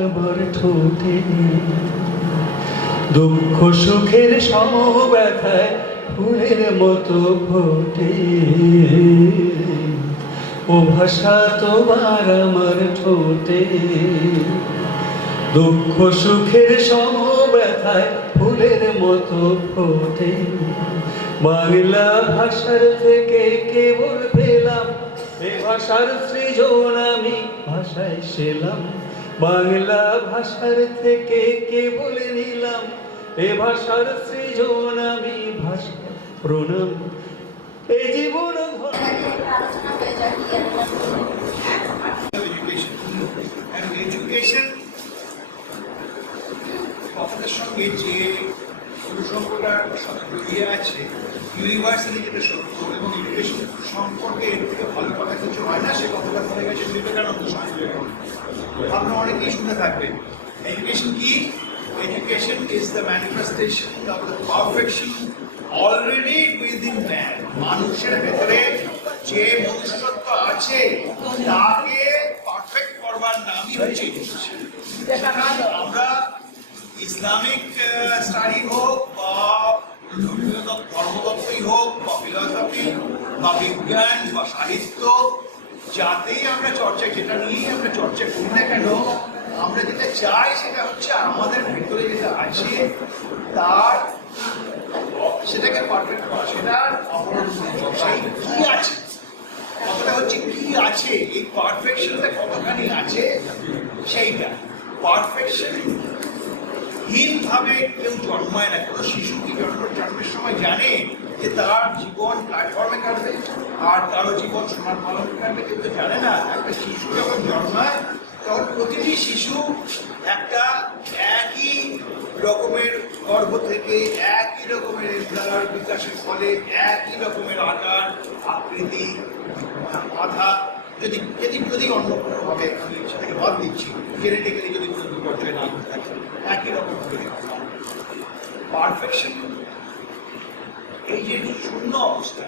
আমার ঠোঁটে, দুঃখ সুখের সমব্যথায় ফুলের মতো ফোটে। ও ভাষা তোমার আমার ঠোঁটে, দুঃখ সুখের সমব্যথায় ফুলের মতো ফোটে। বাংলা ভাষার থেকে কেবল পেলাম এ ভাষার সৃজন, আমি ভাষায় শেলাম। বাংলা ভাষার থেকে কেবল নিলাম এ ভাষার সৃজন, আমি ভাষা প্রণাম। এই জীবন এডুকেশন কথাটার সঙ্গে যে অনুসঙ্গটা সাথে জড়িয়ে আছে, ইউনিভার্সালি যেটা সত্য এবং এডুকেশন সম্পর্কে এর থেকে ভালো কথা কিছু হয় না, সে কথাটা বলে গেছে বিবেকানন্দ স্বামী বিবেকানন্দ। আপনারা অনেকেই শুনে থাকবেন। এডুকেশন কি? Education is the manifestation of the perfection already within man. মানুষের ভেতরে যে মনুষ্যত্ব আছে তাকে পারফেক্ট করবার নামই হচ্ছে এডুকেশন। আমরা ইসলামিক স্টাডি হোক বা ধর্মতত্ত্বই হোক বা ফিলসফি বা বিজ্ঞান বা সাহিত্য, যাতেই আমরা চর্চা, যেটা নিয়েই আমরা চর্চা করি না কেন, আমরা যেটা চাই সেটা হচ্ছে আমাদের ভিতরে যেটা আছে তার সেটাকে পারফেক্ট করা, সেটার সেই কি আছে, কথাটা হচ্ছে কি আছে, এই পারফেকশনটা কতখানি আছে সেইটা। পারফেকশন হীনভাবে কেউ জন্মায় না। কোনো শিশু কি জন্মের সময় জানে যে তার জীবন প্ল্যাটফর্মে কাটবে আর কারো জীবন সমাজ পালন কাটবে? কেউ তো জানে না। একটা শিশু যখন জন্মায় তখন প্রতিটি শিশু একটা একই রকমের গর্ভ থেকে একই রকমের তার বিকাশের ফলে একই রকমের আকার, আকৃতি, মাথা, যদি যদি যদি অন্য কোনোভাবে আমি সেটাকে বাদ দিচ্ছি, জেনেটিক্যালি যদি কোনো বিপর্যয় না থাকে, একই রকম পারফেকশন। এই যে শূন্য অবস্থা,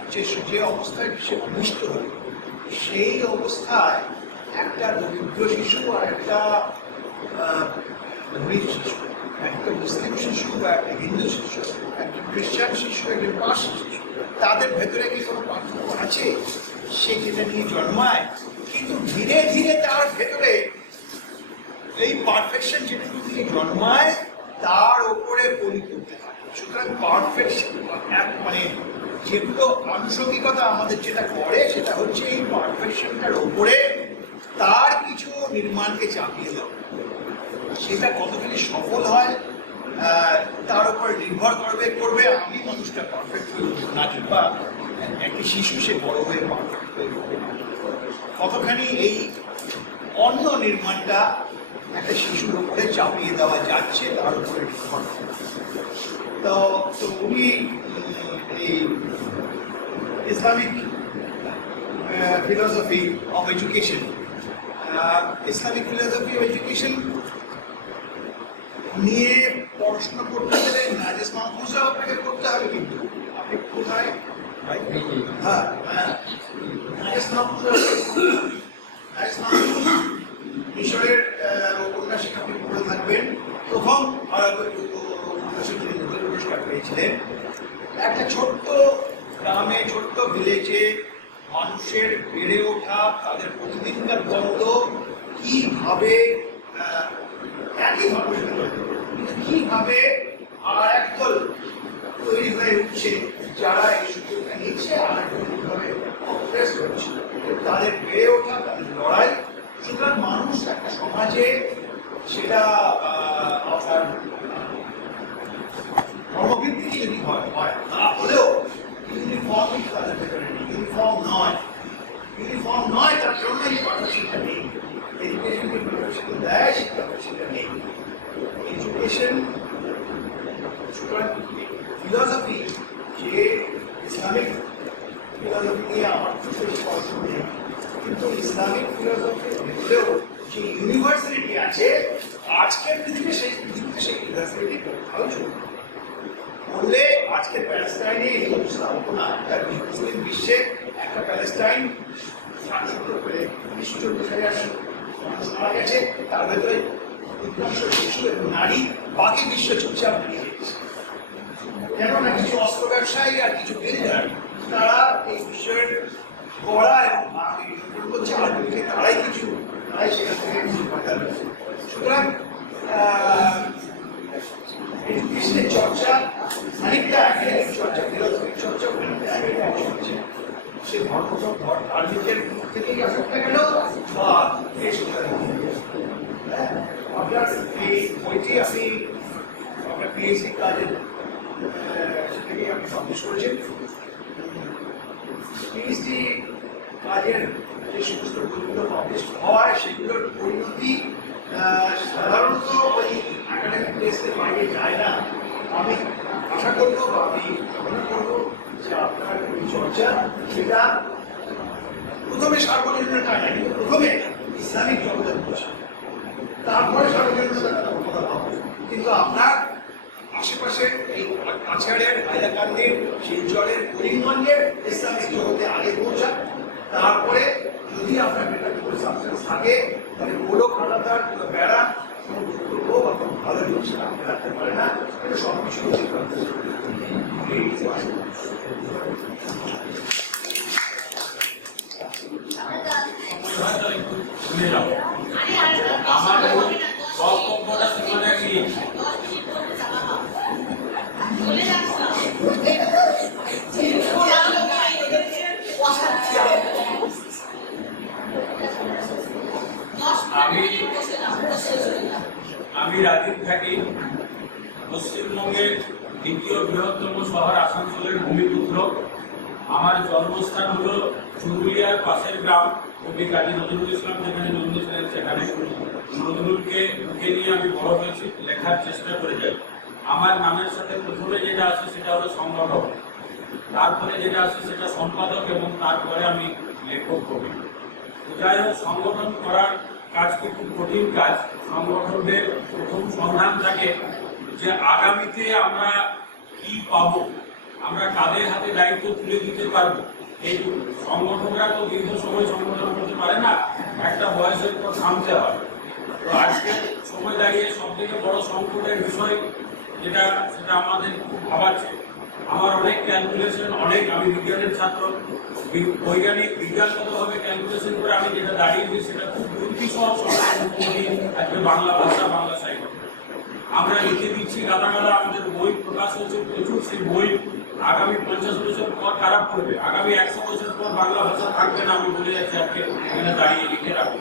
যে অবস্থায় সে ভূমিষ্ঠ হল, সেই অবস্থায় একটা দরিদ্র শিশু আর একটা ধনী শিশু, একটা মুসলিম শিশু বা একটা হিন্দু শিশু, একটা খ্রিস্টান শিশু, একজন পার্সি শিশু, তাদের ভেতরে কি কোনো পার্থক্য আছে? সে যেটা নিয়ে জন্মায়, কিন্তু ধীরে ধীরে তার ভেতরে এই পারফেকশন যেটুকু নিয়ে জন্মায় তার ওপরে বলি করতে থাকে। সুতরাং পারফেকশন মানে যেগুলো আনুষঙ্গিকতা আমাদের যেটা করে সেটা হচ্ছে এই পারফেকশনটার ওপরে তার কিছু নির্মাণকে চাপিয়ে দেওয়া। সেটা কতখানি সফল হয় তার উপর নির্ভর করবে আমি মানুষটা পারফেক্ট হয়ে নাকি, বা একটি শিশু সে বড় হয়ে পারফেক্ট হয়ে কতখানি এই অন্য নির্মাণটা একটা শিশুর উপরে চাপিয়ে দেওয়া যাচ্ছে তার উপরে নির্ভর করে। তো উনি এই Islamic philosophy of education, Islamic philosophy of education নিয়ে পড়াশোনা করতে গেলে নাজেস মাহফুজা আপনাকে করতে হবে, কিন্তু আপনি কোথায়? হ্যাঁ, নাজেস মাহফুজা মিশরের উপন্যাসিক আপনি পড়ে থাকবেন। প্রথম উপন্যাসিক তিনি নোবেল পুরস্কার পেয়েছিলেন। একটা ছোট্ট গ্রামে, ছোট্ট ভিলেজে মানুষের বেড়ে ওঠা, তাদের প্রতিদিনকার দ্বন্দ্ব, কিভাবে একই ধর্মের ভেতরে কিন্তু কিভাবে আর একদল তৈরি হয়ে উঠছে যারা এই সুযোগটা নিচ্ছে আর একভাবে অপ্রেস করছে, তাদের বেড়ে ওঠা, তাদের লড়াই। সুতরাং মানুষ একটা সমাজে সেটা আপনার ধর্মভিত্তিক যদি হয় তাহলেও ইউনিফর্মিটি তাদের ভেতরে নেই, ইউনিফর্ম নয়, তার জন্য এই পার্থক্যটা নেই। এডুকেশনকে পার্থক্য দেয়, শিক্ষা সেটা নেই। এডুকেশন সুতরাং ফিলসফি, যে ইসলামিক ফিলসফি নিয়ে আমার খুব বেশি পড়াশোনা নেই, কিন্তু ইসলামিক ফিলসফির ভেতরেও যে ইউনিভার্সিটি আছে আজকের পৃথিবীতে, সেই পৃথিবীতে সেই ইউনিভার্সিটি কোথাও চলবে বললে আজকে প্যালেস্টাইনে এই অবস্থা হতো না। একটা মুসলিম বিশ্বে একটা প্যালেস্টাইন 60-70 করে 20-40 হাজার মানুষ মারা গেছে, তার ভেতরে অধিকাংশ শিশু এবং নারী বাকি বিশ্ব চুপচাপ নিয়ে গেছে। কেননা কিছু অস্ত্র ব্যবসায়ী আর কিছু বিল্ডার তারা এই বিষয়ের গড়া এবং মাকে নিয়ন্ত্রণ করছে, আধুনিকে তারাই সেখান থেকে কিছু ফায়দা পাচ্ছে। সুতরাং এডুকেশনের চর্চা খানিকটা একাডেমিক চর্চা, ফিলোসফিক চর্চা, খানিকটা একাডেমিক চর্চা। সে ধার্মিকের থেকেই আসুক না কেন বা আপনার এই বইটি আপনি আপনার পিএইচডি কাজের সেটাকেই আপনি পাবলিশ করেছেন। পিএইচডি কাজের যে সমস্ত বইগুলো পাবলিশ হয় সেগুলোর পরিণতি সাধারণত ওই একাডেমিক প্লেসের বাইরে যায় না। আমি আশা করবো বা আমি ধারণা করবো যে আপনার এই চর্চা সেটা প্রথমে সার্বজনীন কাজ না, কিন্তু প্রথমে ইসলামিক জগতে পৌঁছে, তারপরে সার্বজনীনতা কথা ভাবো। কিন্তু আপনার আশেপাশে এই কাছাড়ের, হাইলাকান্দির, শিলচরের, করিমগঞ্জের ইসলামিক জগতে আগে পৌঁছা, তারপরে যদি আপনার মেটাফিজিক্যাল সাবজেক্ট থাকে তাহলে বড় খানাদার কিংবা বেড়া কোনো বক্তব্য বা কোনো ভালো জিনিস আপনি রাখতে পারে না, কিন্তু সব কিছু আমি রাজীব থাকি। পশ্চিমবঙ্গের দ্বিতীয় বৃহত্তম শহর আসানসোলের ভূমিপুত্র। আমার জন্মস্থান হলো চুরুলিয়ার পাশের গ্রাম কবি কাজী নজরুল ইসলাম যেখানে জন্মেছিলেন সেখানে। নজরুলকে বুকে নিয়ে আমি বড় হয়েছি, লেখার চেষ্টা করে যাই। আমার নামের সাথে প্রথমে যেটা আছে সেটা হলো সংগঠক, তারপরে যেটা আছে সেটা সম্পাদক এবং তারপরে আমি লেখক কবি। যাই হোক, সংগঠন করার কাজটি খুব কঠিন কাজ। সংগঠনদের প্রথম সন্ধান থাকে যে আগামীতে আমরা কি পাবো, আমরা কাদের হাতে দায়িত্ব তুলে দিতে পারবো। এই সংগঠনরা তো দীর্ঘ সময় সংগঠন করতে পারে না, একটা বয়সের পর থামতে হয়। তো আজকের সময় দাঁড়িয়ে সব থেকে বড় সংকটের বিষয় যেটা, সেটা আমাদের খুব ভাবাচ্ছে। আমার অনেক ক্যালকুলেশন, আমি বিজ্ঞানের ছাত্র, বিজ্ঞানগতভাবে ক্যালকুলেশন করে আমি যেটা দাঁড়িয়েছি সেটা খুব দুর্বিষহ সময় আজকে বাংলা ভাষা, বাংলা সাহিত্য আমরা লিখে দিচ্ছি গাদা, আমাদের বই প্রকাশ হচ্ছে প্রচুর। সেই বই আগামী 50 বছর পর কারা পড়বে, আগামী 100 বছর পর বাংলা ভাষা থাকবে না। আমি বলে যাচ্ছি আজকে এখানে দাঁড়িয়ে লিখে রাখবো,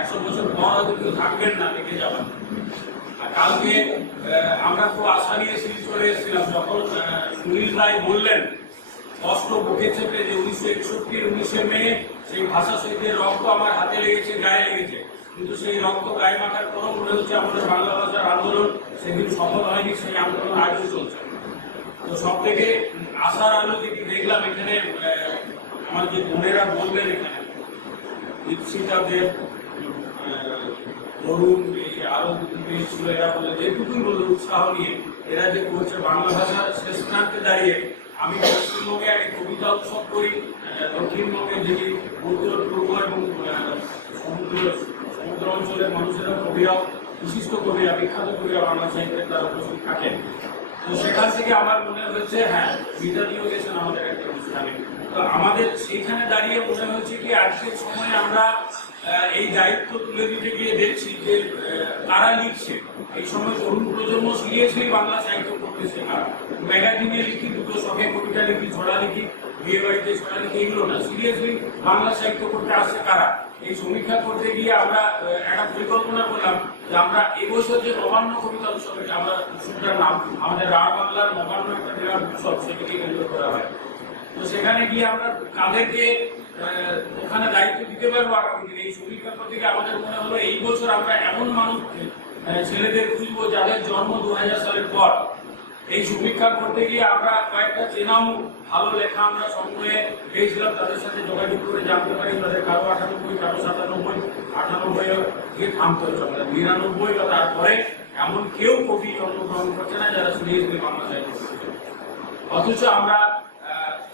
100 বছর পর হয়তো কেউ থাকবেন না, লিখে যাবেন। কালকে আমরা খুব আশা নিয়ে শিলচরে এসেছিলাম, যখন সুনীল রায় বললেন কষ্ট বুকে চেপে যে 1961 19 মে সেই ভাষা শহীদের রক্ত আমার হাতে লেগেছে, গায়ে লেগেছে, কিন্তু সেই রক্ত গায়ে মাখার পরও মনে হচ্ছে আমাদের বাংলা ভাষার আন্দোলন সেদিন সফল হয়নি, সেই আন্দোলন আজও চলছে। তো সব থেকে আশার আলো যেটি দেখলাম এখানে, আমার যে বোনেরা বললেন এখানে, দীপশিতাদের ধরুন আরো ছিল, এরা বলে যেটুকুই বলে উৎসাহ নিয়ে এরা যে করছে বাংলা ভাষার শেষ প্রান্তে দাঁড়িয়ে। আমি পশ্চিমবঙ্গে একটা কবিতা উৎসব করি, দক্ষিণবঙ্গে যিনি উত্তর পূর্ব এবং সমুদ্র অঞ্চলের মানুষেরা কবিরাও, বিশিষ্ট কবিরা, বিখ্যাত কবিরা বাংলা সাহিত্যের তারা উপস্থিত থাকেন। তো সেখান থেকে আমার মনে হয়েছে হ্যাঁ, বিদ্যাদিও গেছেন আমাদের একটা অনুষ্ঠানে। তো আমাদের সেইখানে দাঁড়িয়ে মনে হয়েছে কি আজকের সময়ে আমরা এই দায়িত্ব তুলে দিতে গিয়ে দেখছি যে কারা লিখছে। এই সময় তরুণ প্রজন্ম সিরিয়াসলি বাংলা সাহিত্য পড়তেছে না। ম্যাগাজিনে লিখি, দুটো শখে কবিতা লিখি, ছড়া লিখি, বিয়ে বাড়িতে ছড়া লিখি, এগুলো না, সিরিয়াসলি বাংলা সাহিত্য করতে আসছে কারা। এই সমীক্ষা করতে গিয়ে আমরা একটা পরিকল্পনা করলাম যে আমরা এবছর যে নবান্ন কবিতা উৎসব, এটা আমরা উৎসবটার নাম আমাদের রাঢ় বাংলার নবান্ন একটা বিরাট উৎসব, সেটাকে কেন্দ্র করা হয়। তো সেখানে গিয়ে আমরা কাদেরকে ওখানে দায়িত্ব দিতে পারবো আগামী দিনে, এই সমীক্ষা করতে গিয়ে আমাদের মনে হলো এই বছর আমরা এমন মানুষকে, ছেলেদের খুঁজবো যাদের জন্ম 2000 সালের পর। এই সমীক্ষা করতে গিয়ে আমরা কয়েকটা চেনাও ভালো লেখা আমরা সংগ্রহে পেয়েছিলাম, তাদের সাথে যোগাযোগ করে জানতে পারি তাদের কারো 98, কারো 97, 98 গিয়ে থামতে হচ্ছে আমাদের, 99 বা তারপরে এমন কেউ কবি জন্মগ্রহণ করছে না যারা সিরিয়াসলি বাংলা সাহিত্য করছে। অথচ আমরা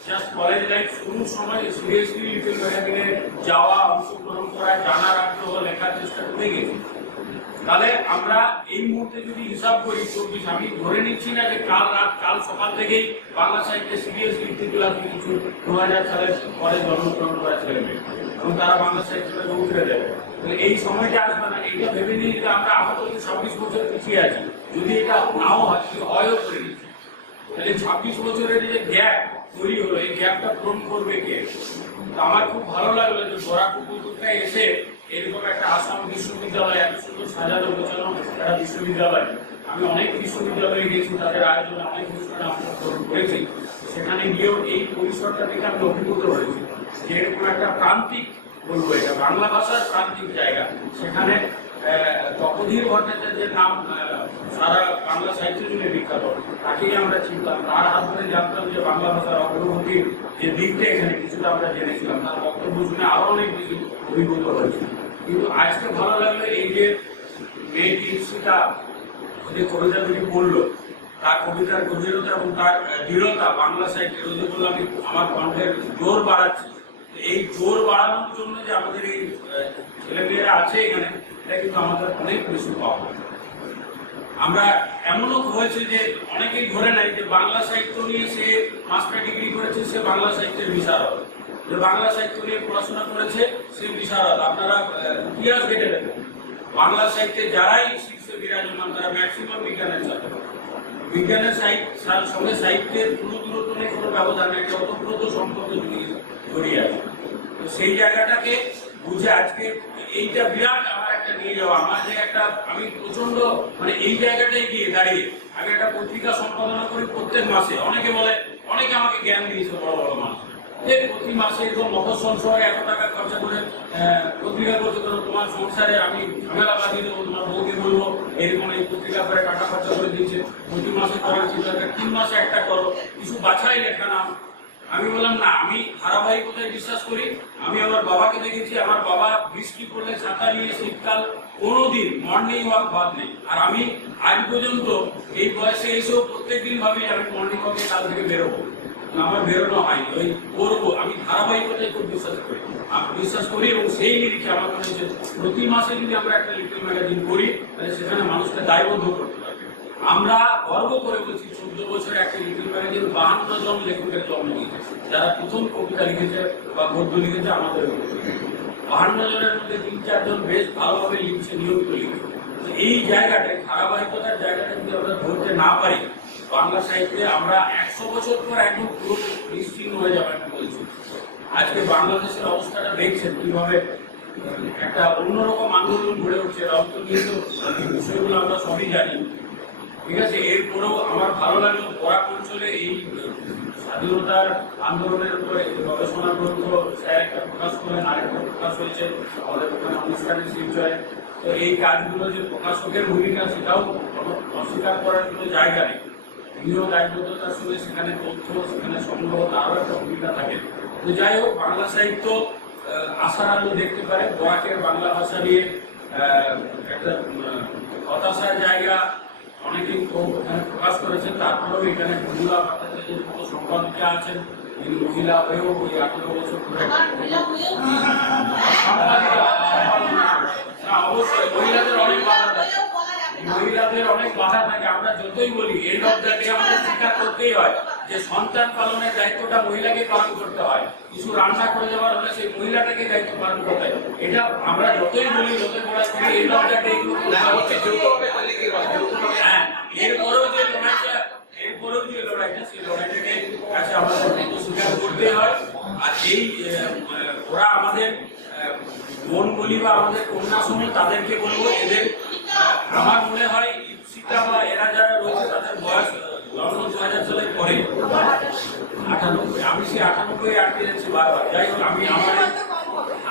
জাস্ট কলেজ লাইফ শুরুর সময় সিরিয়াসলি লিটল ম্যাগাজিনে যাওয়া, অংশগ্রহণ করা, জানার আগ্রহ, লেখার চেষ্টা করে গেছি। তাহলে আমরা এই মুহূর্তে যদি হিসাব করি 24, আমি ধরে নিচ্ছি না যে কাল সকাল থেকেই বাংলা সাহিত্যে সিরিয়াসলি তৃতীয় কিছু 2000 সালের পরে জন্মগ্রহণ করা ছেলে মেয়ে এবং তারা বাংলা সাহিত্যটাকে উঠে দেবে। তাহলে এই সময়টা আসবে না, এইটা ভেবে নিয়ে যে আমরা আপাতত 26 বছর পিছিয়ে আছি, যদি এটা নাও হয় হয়ও করে নিচ্ছি, তাহলে 26 বছরের যে গ্যাপ তৈরি হলো, এই গ্যাপটা পূরণ করবে কে? আমার খুব ভালো লাগলো যে বরাক উপত্যকায় এসে এরকম একটা আসাম বিশ্ববিদ্যালয়, এত সুন্দর সাজানো গোছানো একটা বিশ্ববিদ্যালয়। আমি অনেক বিশ্ববিদ্যালয়ে গেছি, তাদের আয়োজনে অনেক অনুষ্ঠানে অংশগ্রহণ করেছি, সেখানে গিয়েও এই পরিসরটা দেখে আমি অভিভূত হয়েছি যে এরকম একটা প্রান্তিক, বলবো এটা বাংলা ভাষার প্রান্তিক জায়গা, সেখানে তপোধীর ভট্টাচার্যের নাম সারা বাংলা সাহিত্য জুড়ে বিখ্যাত, তাকেই আমরা চিনতাম, তার হাত ধরে জানতাম যে বাংলা ভাষার অগ্রগতির যে দিকটা এখানে কিছুটা আমরা জেনেছিলাম, তার বক্তব্য শুনে আরো অনেক বেশি অভিভূত হয়েছে। কিন্তু আজকে ভালো লাগলো এই যে মেয়েটি সেটা যে কবিতা দুটি পড়লো, তার কবিতার গভীরতা এবং তার দৃঢ়তা বাংলা সাহিত্যের, ওই যে বললাম আমার কণ্ঠের জোর বাড়াচ্ছি, এই জোর বাড়ানোর জন্য যে আমাদের এই ছেলেমেয়েরা আছে এখানে, এটা কিন্তু আমাদের অনেক বেশি পাওয়া। আমরা এমনও হয়েছে যে অনেকেই ধরে নেয় যে বাংলা সাহিত্য নিয়ে সে মাস্টার ডিগ্রি করেছে, সে বাংলা সাহিত্যের বিশারদ, যে বাংলা সাহিত্য নিয়ে পড়াশোনা করেছে সে বিশারদ। আপনারা ইতিহাস ঘেটে দেখুন, বাংলা সাহিত্যে যারাই শীর্ষে বিরাজমান তারা ম্যাক্সিমাম বিজ্ঞানের ছাত্র। বিজ্ঞানের সঙ্গে সাহিত্যের কোনো দূরত্ব নেই, কোনো ব্যবধান নেই, একটা ওতপ্রোত সম্পর্ক জড়িয়ে আছে। তো সেই জায়গাটাকে বুঝে আজকে এইটা বিরাট আমার একটা নিয়ে যাওয়া, আমার যে একটা আমি প্রচন্ড মানে এই জায়গাটায় গিয়ে দাঁড়িয়ে আমি একটা পত্রিকা সম্পাদনা করি প্রত্যেক মাসে। অনেকে বলে, অনেকে আমাকে জ্ঞান দিয়েছে বড় বড় মানুষ, যে প্রতি মাসে এরকম মকর সংসারে এত টাকা খরচা করে পত্রিকা করতে করো, তোমার সংসারে আমি ঝামেলা বাঁধিয়ে দেবো, তোমার বউকে বলবো এরকম এই পত্রিকা করে টাকা খরচা করে দিচ্ছে, প্রতি মাসে করার চিন্তা 3 মাসে একটা করো, কিছু বাছাই লেখা নাম। আমি বললাম না, আমি ধারাবাহিকতায় বিশ্বাস করি। আমি আমার বাবাকে দেখেছি, আমার বাবা বৃষ্টি পড়লে ছাতা নিয়ে শীতকাল কোনোদিন মর্নিং ওয়াক বাদ নেই, আর আমি আজ পর্যন্ত এই বয়সে এসেও প্রত্যেকদিন ভাবি আমি মর্নিং ওয়াকে কাল থেকে বেরোবো, আমার বেরোনো হয়নি, ওই করবো। আমি ধারাবাহিকতায় খুব বিশ্বাস করি এবং সেই নিরিখে আমার মনে হচ্ছে প্রতি মাসে যদি আমরা একটা লিটল ম্যাগাজিন করি তাহলে সেখানে মানুষকে দায়বদ্ধ করতে পারবে। আমরা গর্ব করে বলছি 14 বছরে একটা লিটল ম্যাগাজিন 52 জন লেখকের জন্ম দিয়েছে, যারা প্রথম কবিতা লিখেছে বা গদ্য লিখেছে আমাদের 52 জনের মধ্যে 3-4 জন বেশ ভালোভাবে লিখছে, নিয়মিত লিখছে। এই জায়গাটায় ধারাবাহিকতার জায়গাটা যদি আমরা ধরতে না পারি, বাংলা সাহিত্যে আমরা 100 বছর পর একদম পুরো নিশ্চিহ্ন হয়ে যাবে। আমি বলছি আজকে বাংলাদেশের অবস্থাটা দেখছেন কিভাবে একটা অন্যরকম আন্দোলন গড়ে উঠছে, রক্তনিহিত বিষয়গুলো আমরা সবই জানি, ঠিক আছে। এরপরেও আমার ভালো লাগলো বরাক অঞ্চলে এই স্বাধীনতার আন্দোলনের উপরে গবেষণা গ্রন্থ স্যার একটা প্রকাশ করেন, আরেকটা প্রকাশ হয়েছে আমাদের ওখানে অনুষ্ঠানের শিলচরে। তো এই কাজগুলো যে প্রকাশকের ভূমিকা সেটাও অস্বীকার করার কোনো জায়গা নেই, তিনিও দায়বদ্ধতার সঙ্গে সেখানে তথ্য, সেখানে সংগ্রহ আরও একটা ভূমিকা থাকে। তো যাই হোক, বাংলা সাহিত্য আশার আলো দেখতে পারে। বরাকের বাংলা ভাষা নিয়ে একটা হতাশার জায়গা অনেকেই প্রকাশ করেছেন, তারপরেও এখানে মহিলা ভট্টাচার্যের মতো সম্পাদিকা আছেন, তিনি মহিলা হয়েও ওই 18 বছর ধরে অবশ্যই মহিলাদের অনেক বাধা থাকে, মহিলাদের অনেক বাধা থাকে। আমরা যতই বলি এন্ড অফ দ্য ডে আমাদের স্বীকার করতেই হয় যে সন্তান পালনের দায়িত্বটা মহিলাকে পালন করতে হয়, কিছু রান্না করে দেওয়ার হলে সেই মহিলাটাকে দায়িত্ব পালন করতে হয়। এটা আমরা যতই বলি, যতই বলা করি, এন্ড অফ দ্য ডে হ্যাঁ, এরপরেও যে লড়াইটা সেই লড়াইটাকে কাছে আমাদের স্বীকার করতে হয়। আর এই ওরা আমাদের বোন বলি বা আমাদের কন্যা সময় তাদেরকে বলবো, এদের আমার মনে হয় ইপসিতা বা এরা যারা রয়েছে তাদের বয়স জন্ম 2000 সালের পরে 98, আমি সেই 98 আটকে যাচ্ছি বারবার। যাই হোক, আমি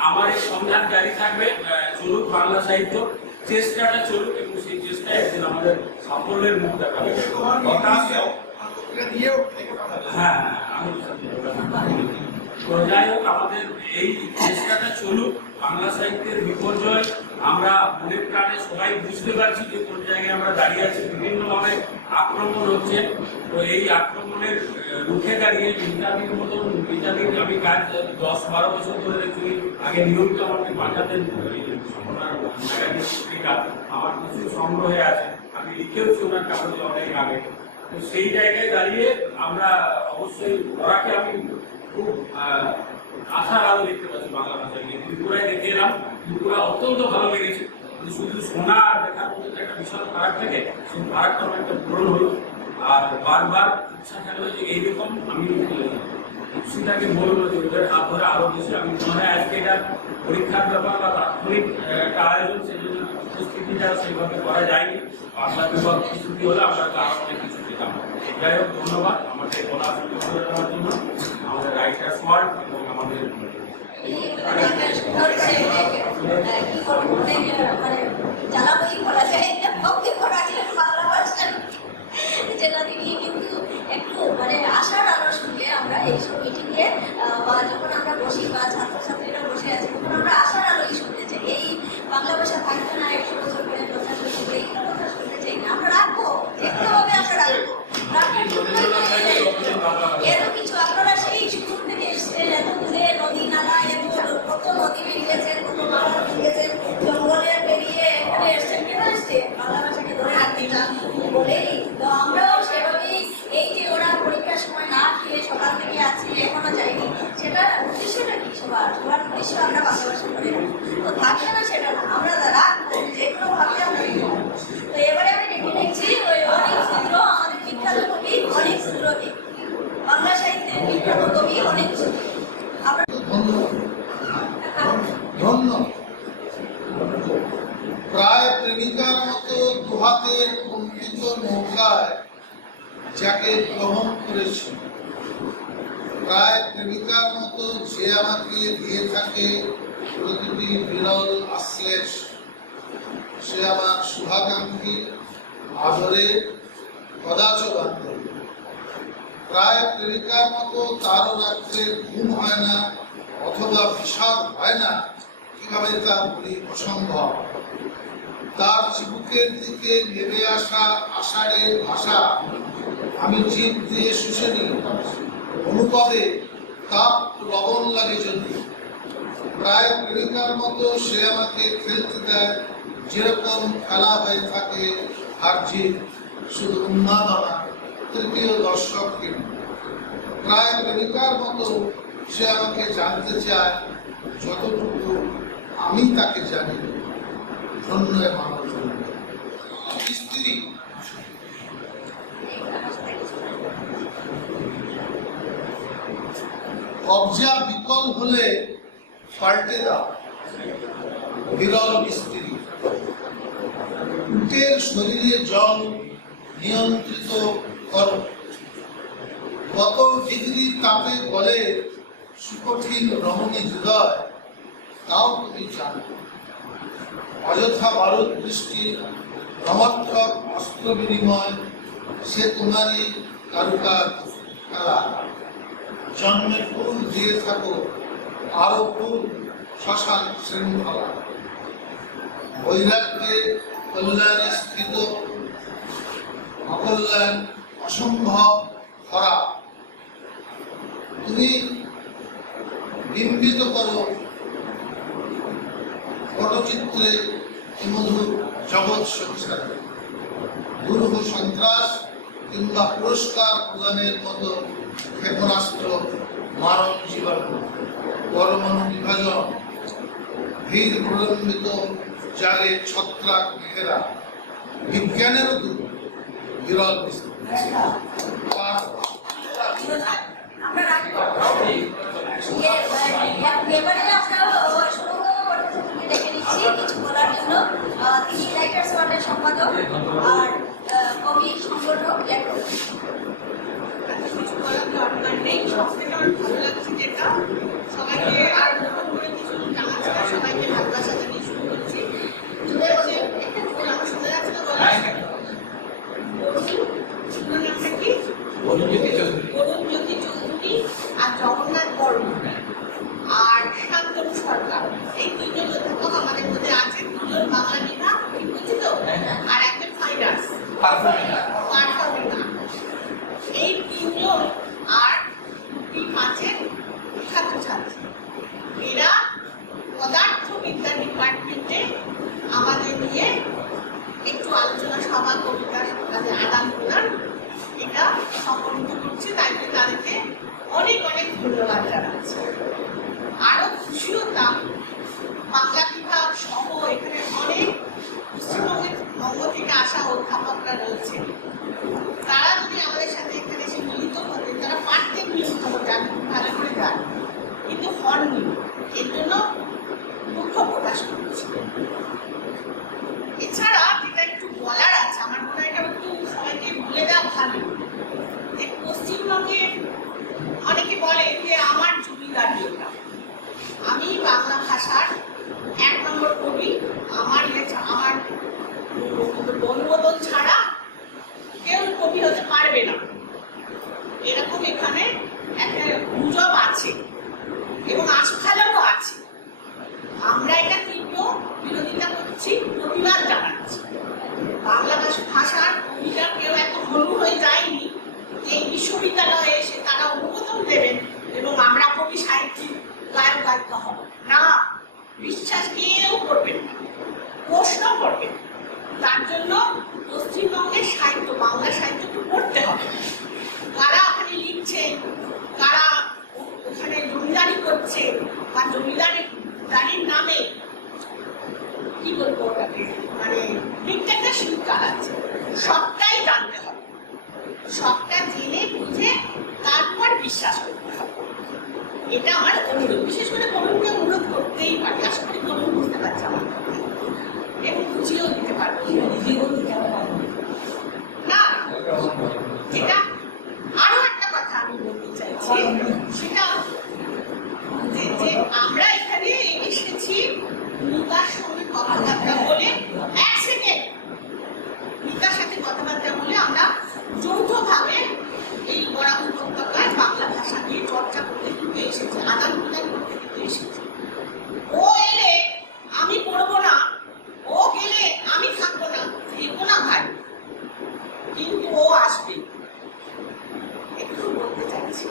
আমার এই সন্ধান জারি থাকবে, চলুক বাংলা সাহিত্য, চেষ্টাটা চলুক এবং সেই চেষ্টায় একদিন আমাদের সাফল্যের মুখ দেখাবে। হ্যাঁ, আমি তো যাই হোক, আমাদের এই চেষ্টাটা চলুক। বাংলা সাহিত্যের বিপর্যয় আমরা মনে প্রাণে সবাই বুঝতে পারছি যে কোন জায়গায় আমরা দাঁড়িয়ে আছি। বিভিন্নভাবে আক্রমণ হচ্ছে, তো এই আক্রমণের রুখে দাঁড়িয়ে মিতাদির মতন, মিতাদির আমি কাজ 10-12 বছর ধরে দেখছি। আগে নিয়মিত আমাকে পাঠাতেন পত্রিকা, আমার কিছু সংগ্রহে আছে, আমি লিখেওছি ওনার কাগজে অনেক আগে। তো সেই জায়গায় দাঁড়িয়ে আমরা অবশ্যই ওরাকে আমি খুব আশার আলো দেখতে পাচ্ছি বাংলা ভাষায়। ত্রিপুরায় দেখে এলাম, ত্রিপুরা অত্যন্ত ভালো লেগেছে। শুধু শোনা আর দেখার মধ্যে একটা বিশাল ফারাক থাকে, সেই ফারাকটা অনেকটা পূরণ হলো। আর বারবার ইচ্ছা থাকলো যে এইরকম আমি সেটাকে বলবো যে ওদের হাত ধরে আরো বেশি। আমি মনে হয় আজকে এটা পরীক্ষার ব্যাপার বা তাৎক্ষণিক একটা আয়োজন, সেই জন্য উপস্থিতিটা সেইভাবে করা যায়নি। বাংলা বিভাগ ছুটি হলে আমরা আরো অনেক কিছু পেতাম। যাই হোক, ধন্যবাদ আমাদের বলার সুযোগ করে দেওয়ার জন্য, আমাদের রাইটার্স ওয়ার্ল্ড এবং আমাদের যেটা থেকে কিন্তু একটু মানে আশার আলো শুনলে আমরা এইসব মিটিংয়ে বা যখন আমরা বসি বা ছাত্রছাত্রীরা বসে আছে, তখন আমরা আশার আলোই শুনতে চাই। এই বাংলা ভাষা থাকবে না 100 বছর পরে, 50 বছর পরে, এইগুলো কথা শুনতে চাই না। আমরা রাখবো, যেগুলোভাবে আমরা রাখবো। এরও কিছু আপনারা সেই শুরু থেকে এসছেন, এত দূরে নদী নালা, কত নদী বেরিয়েছেন, কত নালা বেরিয়েছেন, জঙ্গলের পেরিয়ে এখানে এসছেন, কেন এসছে? বাংলা ভাষাকে ধরে রাখতে চান বলেই। তো আমরাও সেভাবেই, এই যে ওরা পরীক্ষার সময় না খেয়ে সকাল থেকে আছি, এখনো যায়নি, সেটার উদ্দেশ্যটা কি? সবার উদ্দেশ্য আমরা বাংলা ভাষা করে রাখবো। তো থাকবে না সেটা না, আমরা রাখবো, যেগুলো ভাবে আমরা রাখবো। তো এবারে আমি ডেকে নিচ্ছি ওই অনেক সূত্র, আমাদের বিখ্যাত কবি অনেক সূত্রকে, বাংলা সাহিত্যের বিখ্যাত কবি অনেক সূত্র। আমরা ধন্য প্রায় প্রেমিকার মতো দুহাতে কম্পিত নৌকায় যাকে গ্রহণ করেছি, প্রায় প্রেমিকার মতো যে আমাকে দিয়ে থাকে প্রতিটি বিরল আশ্লেষ, সে আমার শুভাকাঙ্ক্ষী, আদরে কদাচ বান্ধব। প্রায় প্রেমিকার মতো তারও রাত্রে ঘুম হয় না অথবা বিষাদ হয় না, কিভাবে তা বলি অসম্ভব। তার চিবুকের দিকে নেমে আসা আষাঢ়ের ভাষা আমি জিভ দিয়ে শুষে নিই, অনুপদে তাপ লবণ লাগে যদি। প্রায় প্রেমিকার মতো সে আমাকে খেলতে দেয়, যেরকম খেলা হয়ে থাকে আর জিভ শুধু উন্মাদনা, তৃতীয় দর্শককে। প্রায় প্রেমিকার মতো সে আমাকে জানতে চায় যতটুকু আমি তাকে জানি। ধন্য মানব স্ত্রী কবজা বিকল হলে পাল্টে দাও, বিরল স্ত্রী। উটের শরীরে জল নিয়ন্ত্রিত করো, কত ডিগ্রি তাপে গলে সুকঠিন রমণী হৃদয়, তাও তুমি জানো। অযথা বারুদ বৃষ্টি, রমর্থক অস্ত্র বিনিময়, সে তোমারই কারুকার খেলা। জন্মে ফুল দিয়ে থাকো, আরো ফুল শ্মশান শৃঙ্খলা। বৈরাগ্যে কল্যাণে স্থিত, অকল্যাণ অসম্ভব খরা। তুমি বিম্বিত করো পটচিত্রে মধুর জগৎ সংসারে। দুর্ভ সন্ত্রাস কিংবা পুরস্কার প্রদানের মতো ক্ষেপণাস্ত্র, মারণ জীবাণু, পরমাণু বিভাজন, ভিড় প্রলম্বিত জালে ছত্রাক ঘেরা, বিজ্ঞানেরও দূর বিরল আমরা রাখবো। এবারে আমরা সুরঙ্গ দেখে নিচ্ছি কিছু বলার জন্য। তিনি রাইটার্স ওয়ার্ল্ডের সম্পাদক আর কবি, সংগঠক, লেখক। কিছু বলার দরকার নেই। সবথেকে আমার ভালো লাগছে যেটা, সবাইকে আর নতুন করে কিছু জানা ছিল, সবাইকে ভালোবাসা জানিয়ে শুরু করছি। জুড়ে বলছে আমার শোনা যাচ্ছে না বলা? শুনুন, নামটা কি? অরুণ জ্যোতি চৌধুরী আর Jagannath Barma. Performing performing art. এই তিনজন আর দুটি কাজের ছাত্রছাত্রী, এরা পদার্থবিদ্যা ডিপার্টমেন্টে আমাদের নিয়ে একটু আলোচনা সভা, কবিতার কাজে আদান প্রদান এটা সম্পন্ন করছে। তাই জন্য তাদেরকে অনেক অনেক ধন্যবাদ জানাচ্ছি। আরো খুশি হতাম বাংলা বিভাগ সহ এখানে অনেক পশ্চিমবঙ্গের বঙ্গ থেকে আসা অধ্যাপকরা রয়েছে, তারা যদি আমাদের সাথে এখানে এসে মিলিত হতেন, তারা পারতেন মিলিত হতে, আমি খুব ভালো করে জানি, কিন্তু হননি। এর জন্য দুঃখ প্রকাশ করছি। এছাড়া যেটা একটু বলার আছে, আমার মনে হয় এটা একটু সবাইকে বলে দেওয়া ভালো, যে পশ্চিমবঙ্গে অনেকে বলে যে আমার জমিদারি ওটা, আমি বাংলা ভাষার 1 নম্বর কবি, আমার অনুমোদন ছাড়া কেউ কবি হতে পারবে না, এরকম এখানে একটা গুজব আছে এবং আস্ফালনও আছে। আমরা এটা তীব্র বিরোধিতা করছি, প্রতিবাদ জানাচ্ছি। বাংলা ভাষার কবিরা কেউ এত হনু হয়ে যায়নি যে এই বিশ্ববিদ্যালয়ে এসে তারা অনুমোদন দেবেন এবং আমরা কবি সাহিত্যিক গায়ক গায়িকা হব না, বিশ্বাস কেউ করবেন না, প্রশ্ন করবেন। তার জন্য পশ্চিমবঙ্গের সাহিত্য, বাংলা সাহিত্য একটু পড়তে হবে। কারা ওখানে লিখছে, কারা ওখানে জমিদারি করছে বা জমিদারির নামে কি বলবো ওটাকে, মানে ডিক্টেটরশিপ চালাচ্ছে, সবটাই জানতে হবে। সবটা জেনে বুঝে তারপর বিশ্বাস করতে হবে। এটা আমার অনুরোধ, বিশেষ করে তরুণকে অনুরোধ করতেই পারি। আশা করি তরুণ বুঝতে পারছে আমার কথা এবং বুঝিয়েও দিতে পারবো, নিজেও দিতে পারবো না। এটা আরো একটা কথা আমি বলতে চাইছি, সেটা যে আমরা এখানে এসেছি মিতার সঙ্গে কথাবার্তা বলে, 1 সেকেন্ড, মিতার সাথে কথাবার্তা বলে আমরা যৌথভাবে এই বরাক উপত্যকায় বাংলা ভাষা নিয়ে চর্চা করতে কিন্তু এসেছি, আদান প্রদান করতে কিন্তু এসেছি। ও এলে আমি পড়বো না, ও গেলে আমি থাকবো না, থেকো না ভাই, কিন্তু ও আসবে, একটু বলতে চাইছি।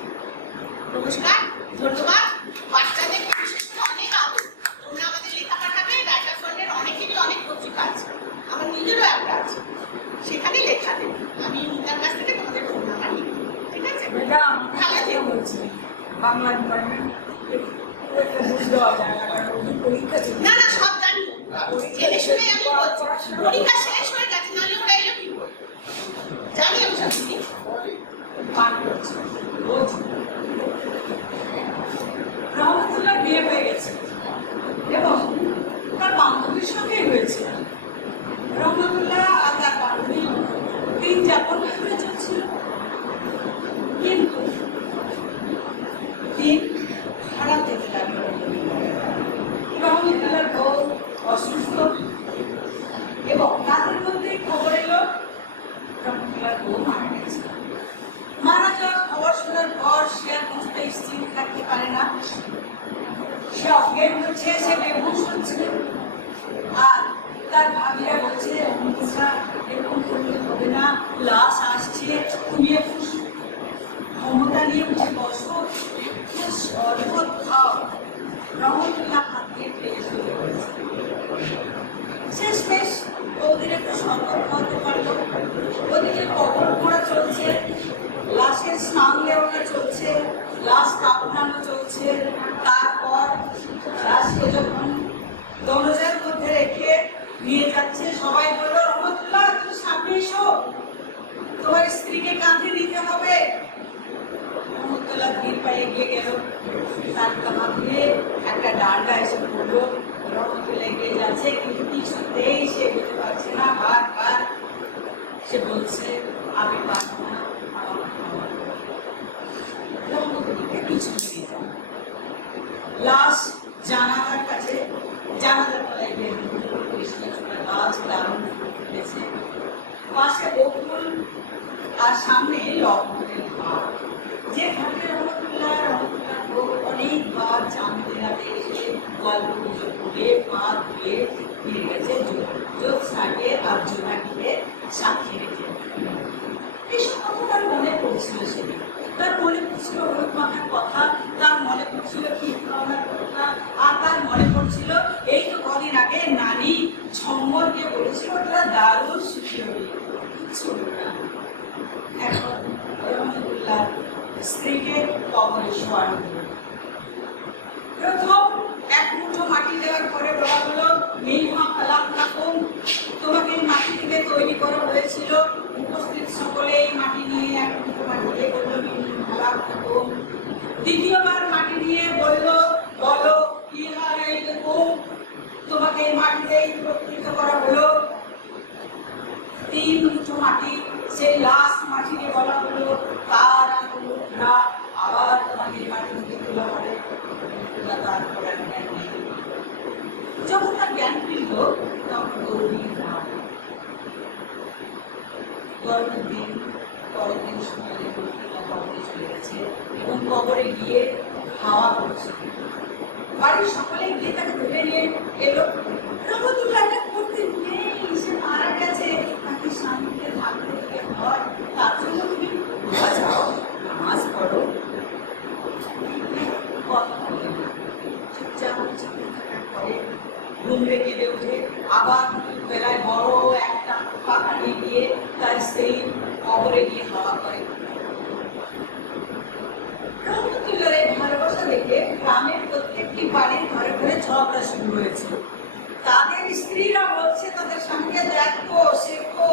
নমস্কার, ধন্যবাদ। বাচ্চাদেরকে বিশেষ করে অনেক আদর, তোমরা আমাদের লেখা পাঠাবে, রাইটার ফ্রন্টের অনেকেরই অনেক পত্রিকা আছে, আমার নিজেরও একটা আছে, সেখানে লেখা দেবে। আমি মিতার কাছ থেকে তোমাদের ফোন নাম্বার নিই, ঠিক আছে? ভালো থেকো। বলছি বাংলা ডিপার্টমেন্ট না না সব জানি, জেনে শুনে আমি বলছি। পরীক্ষা শেষ হয়ে গেছে, নাহলে ওরা এলো কি করে জানি আমি সব কিছু পাঠ করছি। রহমতুল্লাহ বিয়ে হয়ে গেছে এবং তার বান্ধবীর সঙ্গেই হয়েছে। রহমতুল্লাহ আর তার বান্ধবী দিন যাপন করে চলছিল, কিন্তু দিন খারাপ যেতে লাগলো। রহমতুল্লাহর বউ অসুস্থ এবং তাদের মধ্যে খবর এলো রহমতুল্লাহর বউ মারা গেছে। মারা যাওয়ার খবর শোনার পর সে আর কিছুতেই স্থির থাকতে পারে না, সে অজ্ঞান হচ্ছে, সে বেহুশ হচ্ছে। আর তার ভাবিরা বলছে এরকম করলে হবে না, লাশ আসছে, তুমি একটু ক্ষমতা নিয়ে উঠে বসো, শরবত খাও। রহমতুল্লাহ হাত দিয়ে পেয়ে চলে গেছে। শেষমেশ ওদের একটু শরবত খাওয়াতে পারলো। ওদিকে কবর পোড়া চলছে, লাশের স্নান দেওয়ানো চলছে, লাশ কাপড়ানো চলছে। তারপর লাশকে যখন দরজার মধ্যে রেখে নিয়ে যাচ্ছে, সবাই বলল রহমতুল্লাহ তুমি সামনে এসো, তোমার স্ত্রীকে কাঁধে নিতে হবে। রহমতুল্লাহ ধীর পায়ে এগিয়ে গেল, তার কাঁধে একটা ডান্ডা এসে পড়লো। রহমতুল্লাহ এগিয়ে যাচ্ছে, কিন্তু কিছুতেই সে এগোতে পারছে না। বারবার সে বলছে আমি পারবো না, কিছু নিয়ে যান। লাশ জানালার কাছে, জানালার তলায় গাছ দারুণ ফুটেছে, পাশে বকুল আর সামনে লবণের ঘাট, যে ঘাটে রহমতুল্লাহ অনেকবার জানতে রাতে এসে গল্প গুজব করে পা ধুয়ে ফিরে গেছে জ্যোৎস্নাকে আর জোনাকিকে সাক্ষী রেখে। আর তার মনে পড়ছিল এই তো কদিন আগে নানি সম্বর দিয়ে বলেছিল ওটা দারুণ সুখী হবে, কিচ্ছু হলো না। এখন রহমতুল্লাহ স্ত্রীকে কবরে শোয়ানো হলো। প্রথম এক মুঠো মাটি দেওয়ার পরে বলা হলো মিনহা খালাকনাকুম, তোমাকে এই মাটি থেকে তৈরি করা হয়েছিল। উপস্থিত সকলে এই মাটি নিয়ে এক মুঠো মাটি দিয়ে বললো মিনহা খালাকনাকুম। দ্বিতীয়বার মাটি নিয়ে বললো বলো ফিহা রাইতুকুম, তোমাকে এই মাটিতেই প্রকৃত করা হলো। 3 মুঠো মাটি, সেই লাস্ট মাটি দিয়ে বলা হলো তার না আবার তোমাকে এই মাটি থেকে তোলা হবে। তারপরে জ্ঞান নেই। যখন তার জ্ঞান ফিরল তখন গভীর রাত। গরমের দিন, পরের দিন সকালে কবরে চলে গেছে এবং কবরে গিয়ে হাওয়া করছে। বাড়ির সকলে গিয়ে তাকে ধরে নিয়ে এলো। রহমতুল্লাহ এটা করতে নেই, সে মারা গেছে, তাকে শান্তিতে থাকতে দিতে হয়, তার জন্য তুমি যাও নামাজ পড়ো। কথা বলে না, চুপচাপ পরে ঘুমড়ে কেঁদে উঠে আবার বেলায় বড় একটা পাখা নিয়ে গিয়ে তার স্ত্রী কবরে গিয়ে হাওয়া করে। রহমতুল্লাহর এই ভালোবাসা দেখে গ্রামের প্রত্যেকটি বাড়ির ঘরে ঘরে ঝগড়া শুরু হয়েছে। তাদের স্ত্রীরা বলছে তাদের সঙ্গে দেখো শেখো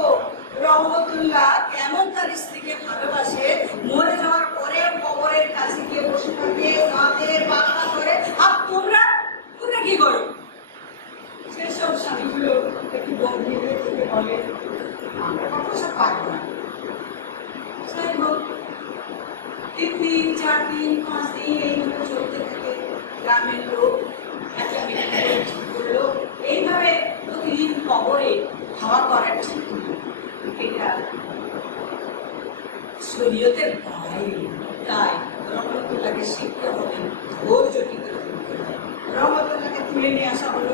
রহমতুল্লাহ কেমন তার স্ত্রীকে ভালোবাসে, মরে যাওয়ার পরে কবরের কাছে গিয়ে বসে থাকে, কাঁদে বাঁকা করে, আর তোমরা তোমরা কি করো? সেসব স্বামীগুলো একটু গম্ভীর হয়ে থেকে বলে আমরা কত সব পারবো না। যাই হোক 3 দিন 4 দিন 5 দিন এইভাবে চলতে থাকে। গ্রামের লোক একটা মিটিং ঠিক করলো এইভাবে প্রতিদিন কবরে হাওয়া করার ঠিক হলো। এটা শরীয়তের বাইরে, তাই রহমতুল্লাহকে শিখতে হবে ধৈর্য টিকে থাকতে হবে। রহমতুল্লাহকে তুলে নিয়ে আসা হলো,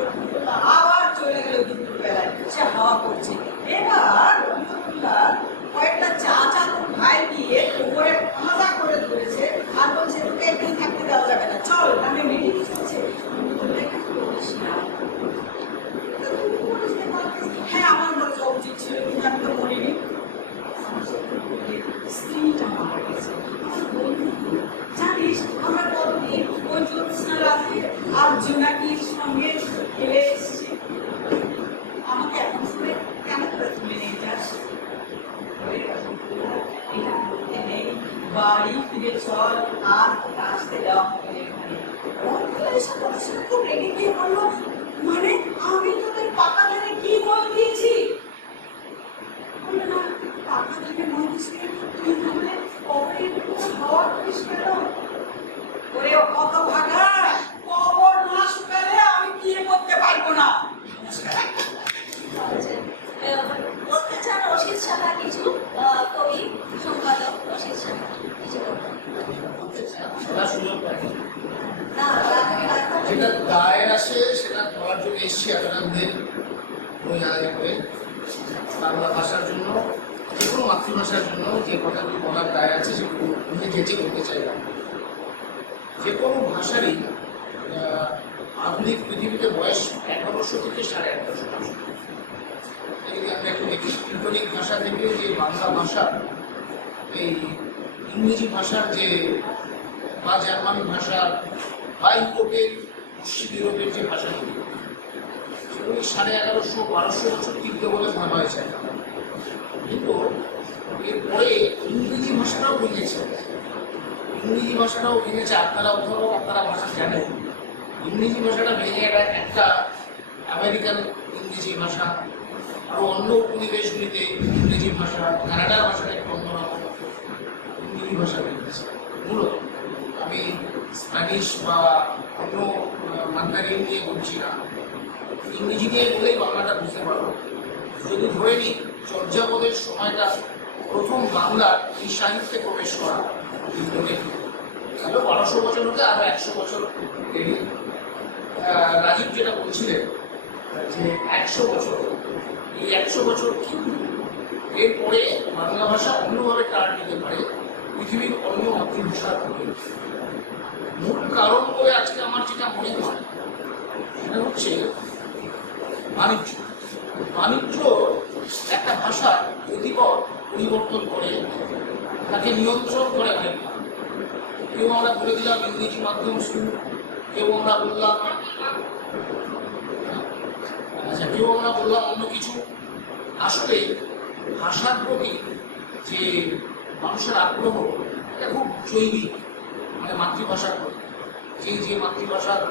আবার চলে গেল দুপুর বেলায়, সে হাওয়া করছে। এবার রহমতুল্লাহ কয়েকটা চাচা ভাই গিয়ে উপরে আলাদা করে ধরেছে আর বলছে তোকে একদিন থাকতে দেওয়া যাবে না, চল আমি মিটিং চলছে। হ্যাঁ আমার মনে যাওয়া উচিত ছিল, কিন্তু আমি তো মরিনি। স্ত্রীটা মারা গেছে, জানিস আমরা কতদিন ওই জ্যোৎস্না রাতে আর জোনাকির সঙ্গে খেলে এসেছি, আমাকে এখন শুনে কেন করে তুলে নিয়ে যাস? বাড়ি ফিরে চল, আর আসতে দেওয়া হবে এখানে। খুব রেগে গিয়ে বললো মানে আমি তোদের পাকা ধারে কি বল দিয়েছি? বললো না পাকা ধারে মন দিচ্ছে, তুই তাহলে কবরের হাওয়া করিস কেন? ওরে কত ভাগা, কবর না শুকালে আমি বিয়ে করতে পারবো না। বলতে চান রশিদ সাহা কিছু, কবি সম্পাদক রশিদ সাহা কিছু যেটা দায়ের আসে সেটা করার জন্য এসছি আপনাদের বই আগে করে বাংলা ভাষার জন্য, যে কোনো মাতৃভাষার জন্য যে কথাগুলো বলার দায় আছে সেগুলো নিজে যেচে করতে চাইলাম। যে কোনো ভাষারই আধুনিক পৃথিবীতে বয়স 1100 থেকে 1150 বছর। যদি আমরা একটু দেখি প্লুটোনিক ভাষা থেকে যে বাংলা ভাষা, এই ইংরেজি ভাষার যে বা জার্মান ভাষা বা ইউরোপের পশ্চিম ইউরোপের যে ভাষাগুলি সেগুলি 1150-1200 বছর টিকবে বলে ভাবা হয়েছে। কিন্তু এরপরে ইংরেজি ভাষাটাও ভেঙেছে, ইংরেজি ভাষাটাও ভেঙেছে। আপনারা ভাষা জানেন, ইংরেজি ভাষাটা ভেঙে একটা আমেরিকান ইংরেজি ভাষা, আরও অন্য উপনিবেশগুলিতে ইংরেজি ভাষা, কানাডার ভাষাটা একটু অন্যরকম ইংরেজি ভাষা ভেঙেছে। মূলত আমি স্প্যানিশ বা অন্য মান্দারিন নিয়ে বলছি না, ইংরেজি দিয়ে বলেই বাংলাটা বুঝতে পারবো। যদি ধরে নিই চর্যাপদের সময়টা প্রথম বাংলার এই সাহিত্যে প্রবেশ করা তাহলে 1200 বছর হতে আরো 100 বছর দেরি। রাজীব যেটা বলছিলেন যে 100 বছর, এই 100 বছর কিন্তু এরপরে বাংলা ভাষা অন্যভাবে টার্ন নিতে পারে পৃথিবীর অন্য মাতৃভাষার মূল কারণ বলে আজকে আমার যেটা মনে হয় সেটা হচ্ছে বাণিজ্য। বাণিজ্য একটা ভাষার গতিপথ পরিবর্তন করে, তাকে নিয়ন্ত্রণ করে অনেক। কেউ আমরা বলে দিলাম ইংরেজি মাধ্যম স্কুল, কেউ আমরা বললাম কেউ আমরা বললাম অন্য কিছু। আসলে ভাষার প্রতি যে মানুষের আগ্রহ এটা খুব জৈবিক, মানে মাতৃভাষার প্রতি যে মাতৃভাষার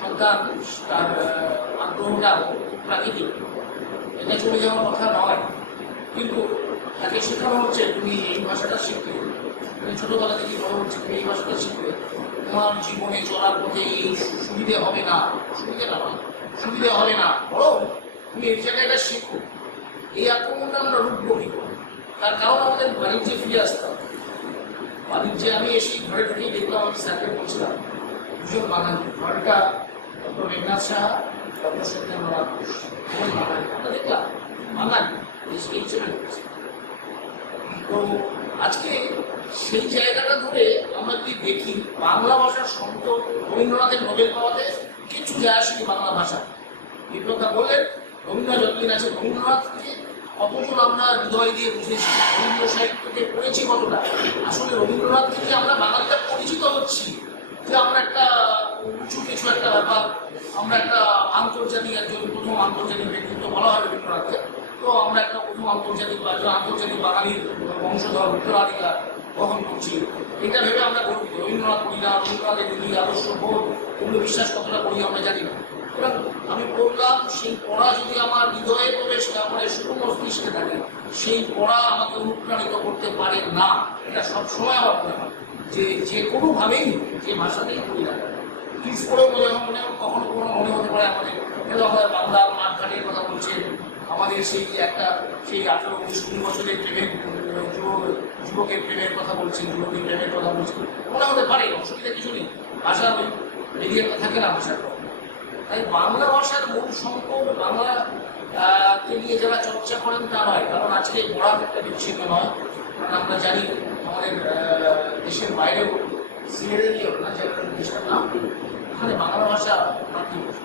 সন্তান তার আগ্রহটা খুব প্রাকৃতিক, এটা চলে যাওয়ার কথা নয়। কিন্তু তাকে শেখানো হচ্ছে তুমি এই ভাষাটা শিখবে, তুমি ছোটোবেলা থেকে বড় হচ্ছে তুমি এই ভাষাটা শিখবে, তোমার জীবনে চলার পথে এই সুবিধে হবে না, সুবিধে হবে না, বড় তুমি এই জায়গাটা শেখো। এই আক্রমণটা আমরা রুখবো কি করে? তার কারণ আমাদের বাণিজ্যে ফিরে আসতে হবে। বাণিজ্যে আমি এসে ঘরে ঢুকেই দেখলাম, আমি স্যারকে বলছিলাম দুজন বাঙালি, ঘরটা ডক্টর মেঘনাথ সাহা, ডক্টর সত্যেন্দ্রনাথ ঘোষ, আমরা দেখলাম বাঙালি এই চলে গেছে। তো আজকে সেই জায়গাটা ধরে আমরা যদি দেখি, বাংলা ভাষার শব্দ রবীন্দ্রনাথের নোবেল পাওয়াতে কিছু যায় আসেনি বাংলা ভাষা। বিপ্লবদা বললেন রবীন্দ্রনাথ যতদিন আছে, রবীন্দ্রনাথকে কতজন আমরা হৃদয় দিয়ে বুঝেছি, রবীন্দ্র সাহিত্যকে পড়েছি কতটা। আসলে রবীন্দ্রনাথ থেকে আমরা বাঙালিটা পরিচিত হচ্ছি যে আমরা একটা উঁচু কিছু একটা ব্যাপার, আমরা একটা আন্তর্জাতিক একজন প্রথম আন্তর্জাতিক ব্যক্তিত্ব বলা হয় রবীন্দ্রনাথকে। তো আমরা একটা প্রথম আন্তর্জাতিক বাঙালির বংশধর উত্তরাধিকার গ্রহণ করছি, এটা ভেবে আমরা গর্বিত। রবীন্দ্রনাথ করি না, রবীন্দ্রনাথের নীতি আদর্শ বোধ এগুলো বিশ্বাস কতটা করি আমরা জানি না। সুতরাং আমি বললাম সেই পড়া যদি আমার হৃদয়ে প্রবেশ না করে, শুধু মস্তিষ্কে থাকে, সেই পড়া আমাকে অনুপ্রাণিত করতে পারে না। এটা সবসময় আমার মনে হয় যে কোনোভাবেই যে ভাষাতেই করি না, কিস করেও কখনো মনে হতে পারে আমাদের বাংলা মাঠঘাটের কথা বলছেন, আমাদের সেই 18-19 বছরের প্রেমের যুবকের প্রেমের কথা বলছেন, যুবকের প্রেমের কথা বলছেন, মনে হতে পারে, অসুবিধা কিছু নেই। ভাষা ওই এরিয়াটা থাকে না ভাষার। তাই বাংলা ভাষার মূল সম্পদ বাংলাকে নিয়ে যারা চর্চা করেন তা নয়, কারণ আজকে পড়ার একটা বিচ্ছিন্ন নয়। কারণ আমরা জানি আমাদের দেশের বাইরেও সিলেরিও না যে দেশের নাম, ওখানে বাংলা ভাষা মাতৃভাষা,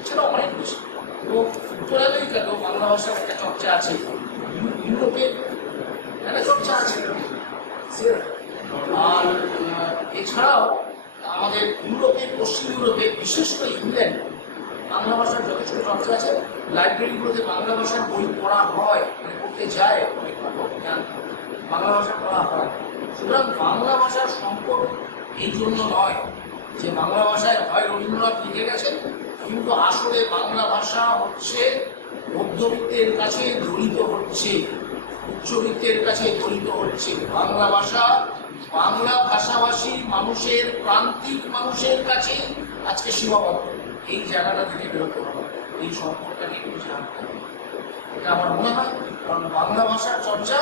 এছাড়াও অনেক বেশি। তো উত্তর আমেরিকাতেও বাংলা ভাষার একটা চর্চা আছে, ইউরোপে একটা চর্চা আছে। আর এছাড়াও আমাদের ইউরোপে, পশ্চিম ইউরোপে, বিশেষ করে ইংল্যান্ড, বাংলা ভাষার যথেষ্ট চর্চা আছে। লাইব্রেরিগুলোতে বাংলা ভাষার বই পড়া হয়, মানে পড়তে যায়, অনেক বাংলা ভাষা পড়া হয়। সুতরাং বাংলা ভাষার সম্পদ এই জন্য নয় যে বাংলা ভাষায় হয় রবীন্দ্রনাথ লিখে গেছেন, কিন্তু আসলে বাংলা ভাষা হচ্ছে মধ্যবিত্তের কাছে দলিত হচ্ছে, উচ্চবিত্তের কাছে দলিত হচ্ছে। বাংলা ভাষা বাংলা ভাষাভাষী মানুষের, প্রান্তিক মানুষের কাছে আজকে সীমাবদ্ধ। এই জায়গাটা থেকে বেরোতে হবে, এই সম্পর্কটাকে একটু জানতে হবে, এটা আমার মনে হয়। কারণ বাংলা ভাষার চর্চা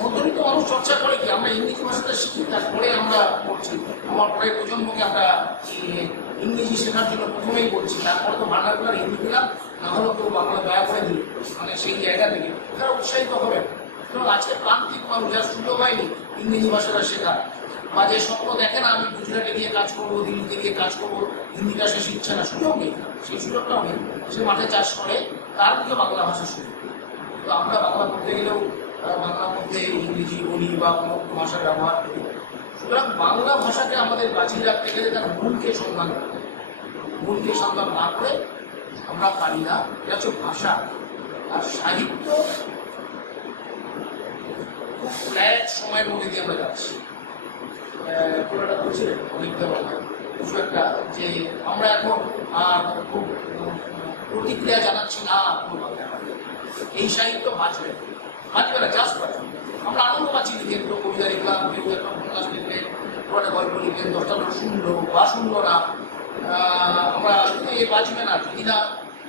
মধ্যবিত্ত মানুষ চর্চা করে কি, আমরা ইংরেজি ভাষাটা শিখি, তারপরে আমরা পড়ছি। আমার পরে প্রজন্মকে আমরা ইংরেজি শেখার জন্য প্রথমেই বলছি, তারপরে তো বাংলাগুলো হিন্দি দিলাম, না হলেও কেউ বাংলা দয়া করে দিল, মানে সেই জায়গা থেকে তারা উৎসাহিত হবে। এবং আজকে প্রান্তিক মানুষ যার সুযোগ হয়নি ইংরেজি ভাষাটা শেখার, বা যে স্বপ্ন দেখে না আমি গুজরাটে গিয়ে কাজ করবো, দিল্লিতে গিয়ে কাজ করবো, হিন্দিটা সে শিখছে না, সুযোগ নেই, সেই সুযোগটাও নেই। সে মাঠে চাষ করে, তার দিকে বাংলা ভাষা শুরু। তো আমরা বাংলা পড়তে গেলেও বাংলার মধ্যে ইংরেজি বলি বা অন্য ভাষা ব্যবহার করি। সুতরাং বাংলা ভাষাকে আমাদের বাঁচিয়ে রাখতে গেলে তার মূলকে সন্ধান করতে হবে। মূলকে সন্ধান না করে আমরা পারি না। এটা হচ্ছে ভাষা। আর সাহিত্য খুব ফ্ল্যাট সময়ের মধ্যে দিয়ে আমরা যাচ্ছি। পুরোটা বলছিলেন অনেকটা কিছু একটা যে আমরা এখন আর খুব প্রতিক্রিয়া জানাচ্ছি না, এই সাহিত্য বাঁচবে না, জাস্ট বাঁচবে। আমরা আনন্দ পাচ্ছি, লিখে দুটো কবিতা লিখলাম, কেউ একটা উপন্যাস লিখলেন, কেউ একটা গল্প লিখলেন, 10টা লোক শুনলো বা শুনলো না, আমরা বাঁচবে না যদি না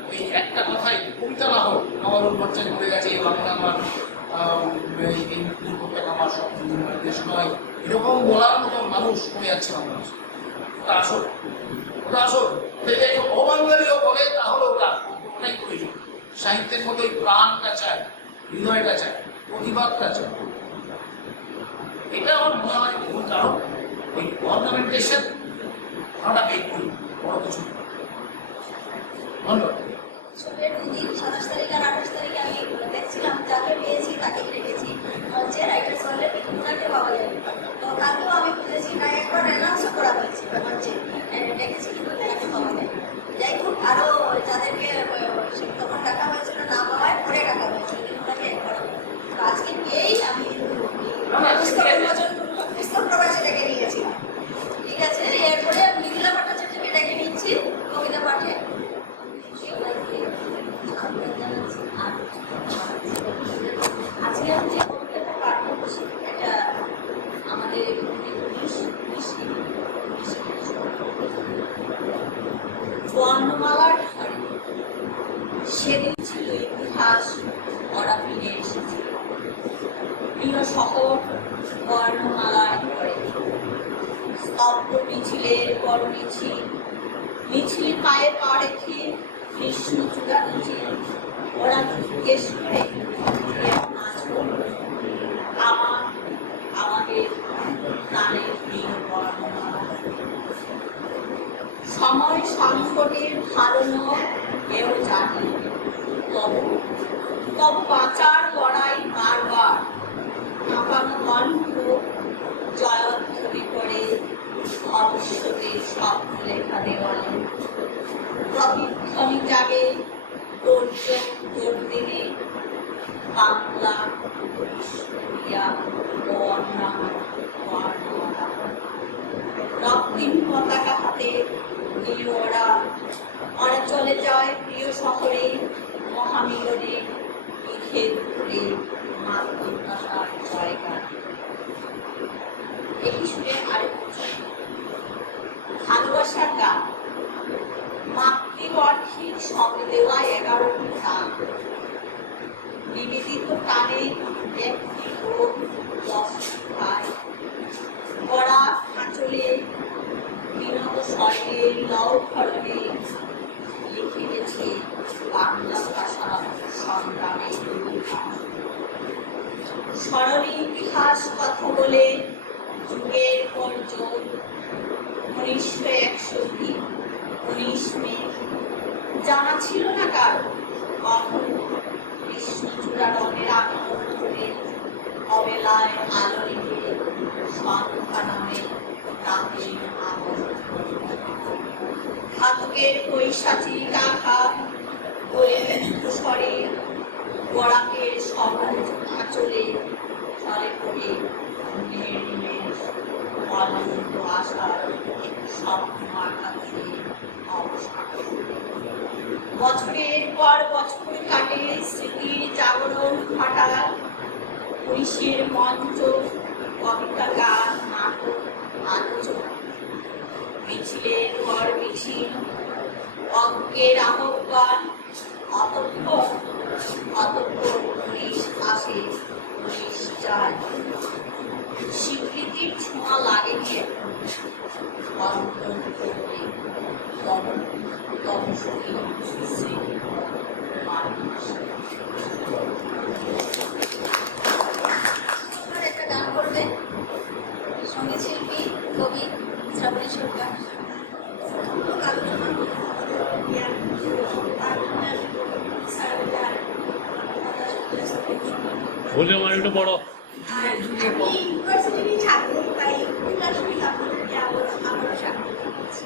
ওই একটা কথাই কবিতা না হোক, আমার ভট্টাচার্য বলে গেছে বাংলা আমার এই দুর্গটা আমার সব দেশ নয়, এরকম বলার মতো মানুষ কমে যাচ্ছে বাংলাদেশ। ওটা আসল, ওটা আসল। অবাঙালিও বলে তাহলে ওটাই প্রয়োজন। সাহিত্যের মধ্যে ওই প্রাণটা চায়, হৃদয়টা চায়, প্রতিবাদটা চায়। এটা আমার মনে হয় মূল কারণ। ওই অর্নামেন্টেশন ওটাকে একটু বড় কিছু ধন্যবাদ। আসলে দুদিন 27 তারিখ আর 28 তারিখে আমি দেখছিলাম, যাকে পেয়েছি তাকেই রেখেছি। মঞ্চে রাইটার্স হলে ওনাকে পাওয়া যাবে। তো কালকেও আমি বুঝেছি না, একবার অ্যানাউন্সও করা হয়েছে মঞ্চে ডেকেছি, কিন্তু ওনাকে পাওয়া যায়। যাই হোক, আরও যাদেরকে তখন ডাকা হয়েছিল না পাওয়ায় পরে ডাকা হয়েছিল, কিন্তু ওনাকে একবার তো আজকে পেয়েই আমি পুস্তক প্রকাশে ডেকে নিয়েছিলাম। ঠিক আছে, এরপরে মৃদুলা ভট্টাচার্যকে ডেকে নিচ্ছি কবিতা পাঠে। আজকে আমি যে কবিতাটা পাঠ করছি এটা আমাদের বর্ণমালার ধারে সেদিন ছিল ইতিহাস ওরা ফিরে এসেছে। প্রিয় শহর বর্ণমালার ঘরে স্তব্ধ মিছিলের পর মিছিল, মিছিল পায়ে পা রেখে কৃষ্ণচূড়া নিচে ওরা জিজ্ঞেস করে আমার আমাদের প্রাণের প্রিয় বর্ণমালা। সময় সংকটের ভালো কেউ জানি, তবু তবু বাঁচার লড়াই বারবার কাঁপানো কণ্ঠ জয়ধ্বনি করে ভবিষ্যতের স্বপ্ন লেখা দেওয়ালে। প্রতিধ্বনি জাগে দুর্দিনে বাংলা, ইয়া ও অন্যান্য বর্ণমালা। রক্তিম পতাকা হাতে নিয়ে ওরা চলে যায় প্রিয় শহরে মহামিলনে পিঠের ধরে মাতৃভাষার জয়গান। একই সুরে আরেকটু ভালোবাসার গান, মাতৃবর্ষের শব্দ দেওয়া 11টি গান, নিবেদিত টানে একটি হোক 10টি খায়, গড়া আঁচলে বিনত স্বর্গে লও খড়গে লিখে গেছে বাংলা ভাষা সংগ্রামের স্মরণে ইতিহাস কথা বলে যুগের পর যুগ 1961 19 মে জানা ছিল না কার কখন কৃষ্ণচূড়া রঙের আগুন ধরে অবেলায় আলো রেখে সন্ধ্যা নামে রাতে আগুন ঘাতকের কৈশাচী আঘাত বলে স্বরে বরাকের সবুজ আঁচলে চলে পড়ে নিমেষ অনন্ত আশার স্বপ্ন আঘাতে অবসান। বছরের পর বছর কাটে স্মৃতির জাগরণ হঠাৎ, পুলিশের মঞ্চ, কবিতা গান, নাটক, আলোচনা, মিছিলের পর মিছিল, অজ্ঞের আহ্বান, অতঃপর পুলিশ আসে, পুলিশ যায়। স্বীকৃতির ছোঁয়া লাগেনি এখন অন্তর করতে, তবে স্মৃতি একটা গান করবে সঙ্গীত শিল্পী কবি শ্রাবণী সরকার। ভলিউম আর একটু বড়। ইউনিভার্সিটির ছাত্র, তাই এটার সঙ্গে আপনাদেরকে আবারও স্বাগত জানাচ্ছি।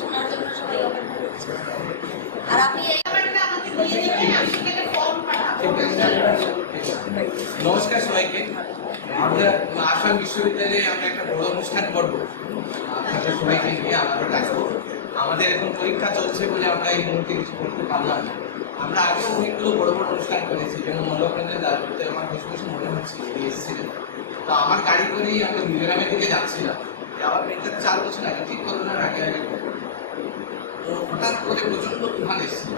শোনার জন্য সবাই অপেক্ষা করছে। আর আপনি এই ব্যাপারটা আমাকে দিয়ে দেবেন, আমি সেটাকে ফর্ম পাঠাবো। নমস্কার সবাইকে। আমরা আসাম বিশ্ববিদ্যালয়ে আমরা একটা বড় অনুষ্ঠান করবো, আপনাদের সবাইকে নিয়ে আমরা ডাকবো। আমাদের এখন পরীক্ষা চলছে বলে আমরা এই মুহূর্তে কিছু করতে পারলাম না। আমরা আগেও অনেকগুলো বড় বড় অনুষ্ঠান করেছি, যেমন মল্লপ্রাণের দ্বার করতে আমার বেশি বেশি মনে হচ্ছে এসেছিলেন। তো আমার গাড়ি করেই আমরা মিজোরামের দিকে যাচ্ছিলাম। আমার মেয়েটা 4 বছর আগে, ঠিক করোনার আগে আগে। তো হঠাৎ করে প্রচন্ড তুফান এসেছিল।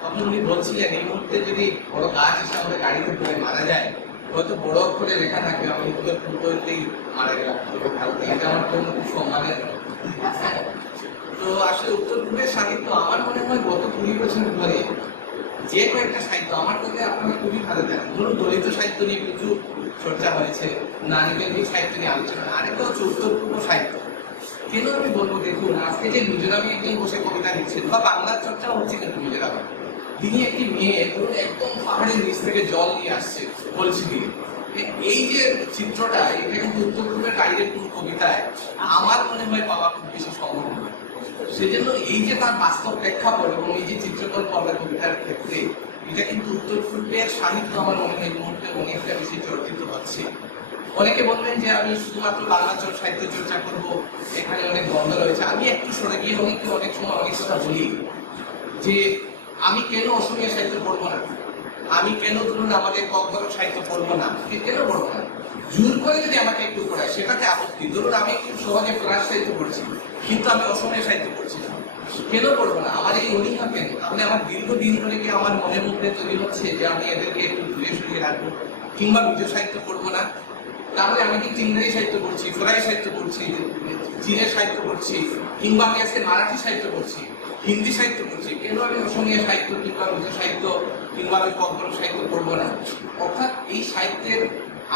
তখন উনি বলছিলেন এই মুহূর্তে যদি বড় গাছ এসে আমাদের গাড়িতে পড়ে মারা যায়, হয়তো বড় অক্ষরে লেখা থাকবে আমি উত্তর পূর্বতেই মারা গেলাম। এটা আমার জন্য খুব সম্মানের। তো আসলে উত্তর পূর্বের সাহিত্য আমার মনে হয় গত 20 বছর ধরে যে কয়েকটা সাহিত্য আমার কাছে আপনারা খুবই ভালো জানেন। ধরুন দলিত সাহিত্য নিয়ে প্রচুর চর্চা হয়েছে, নারীকেন্দ্রিক সাহিত্য নিয়ে আলোচনা, আরেকটা হচ্ছে উত্তর পূর্ব সাহিত্য। কেন আমি বলবো, দেখুন আজকে যে মিজোরামে একজন বসে কবিতা লিখছেন বা বাংলার চর্চা হচ্ছে কিন্তু মিজোরামে, তিনি একটি মেয়ে ধরুন একদম পাহাড়ের নিচ থেকে জল নিয়ে আসছে বলছি দিয়ে, এই যে চিত্রটা, এটা কিন্তু উত্তর পূর্বের বাইরের কোন কবিতায় আমার মনে হয় পাওয়া খুব বেশি সম্ভব নয়। সেজন্য এই যে তার বাস্তব প্রেক্ষাপট এবং এই যে চিত্রকল্প আমরা কবিতার ক্ষেত্রে, এটা কিন্তু উত্তর পূর্বের সাহিত্য আমার মনে হয় এই মুহূর্তে অনেকটা বেশি চর্চিত হচ্ছে। অনেকে বলবেন যে আমি শুধুমাত্র বাংলা সাহিত্য চর্চা করবো, এখানে অনেক দ্বন্দ্ব রয়েছে। আমি একটু সরে গিয়ে অনেক সময় অনেক কথা বলি যে আমি কেন অসমীয়া সাহিত্য পড়বো না, আমি কেন ধরুন আমাদের ককবরক সাহিত্য পড়বো না, কেন পড়বো না? জোর করে যদি আমাকে একটু পড়ায় সেটাতে আপত্তি। ধরুন আমি খুব সহজে ফরাসি সাহিত্য পড়ছি, কিন্তু আমি অসমীয়া সাহিত্য পড়ছি না, কেন পড়বো না? আমার এই অনীহা কেন? তাহলে আমার দীর্ঘদিন ধরে কি আমার মনের মধ্যে তৈরি হচ্ছে যে আমি এদেরকে একটু দূরে সরিয়ে রাখবো, কিংবা নিজ সাহিত্য পড়বো না? তাহলে আমি কি ইংরেজি সাহিত্য পড়ছি, ফরাসি সাহিত্য পড়ছি, চীনের সাহিত্য পড়ছি, কিংবা আমি আজকে মারাঠি সাহিত্য পড়ছি, হিন্দি সাহিত্য পড়ছি, কেন আমি অসমীয়া সাহিত্য কিংবা নিজ সাহিত্য কিংবা আমি ককবরক সাহিত্য পড়বো না? অর্থাৎ এই সাহিত্যের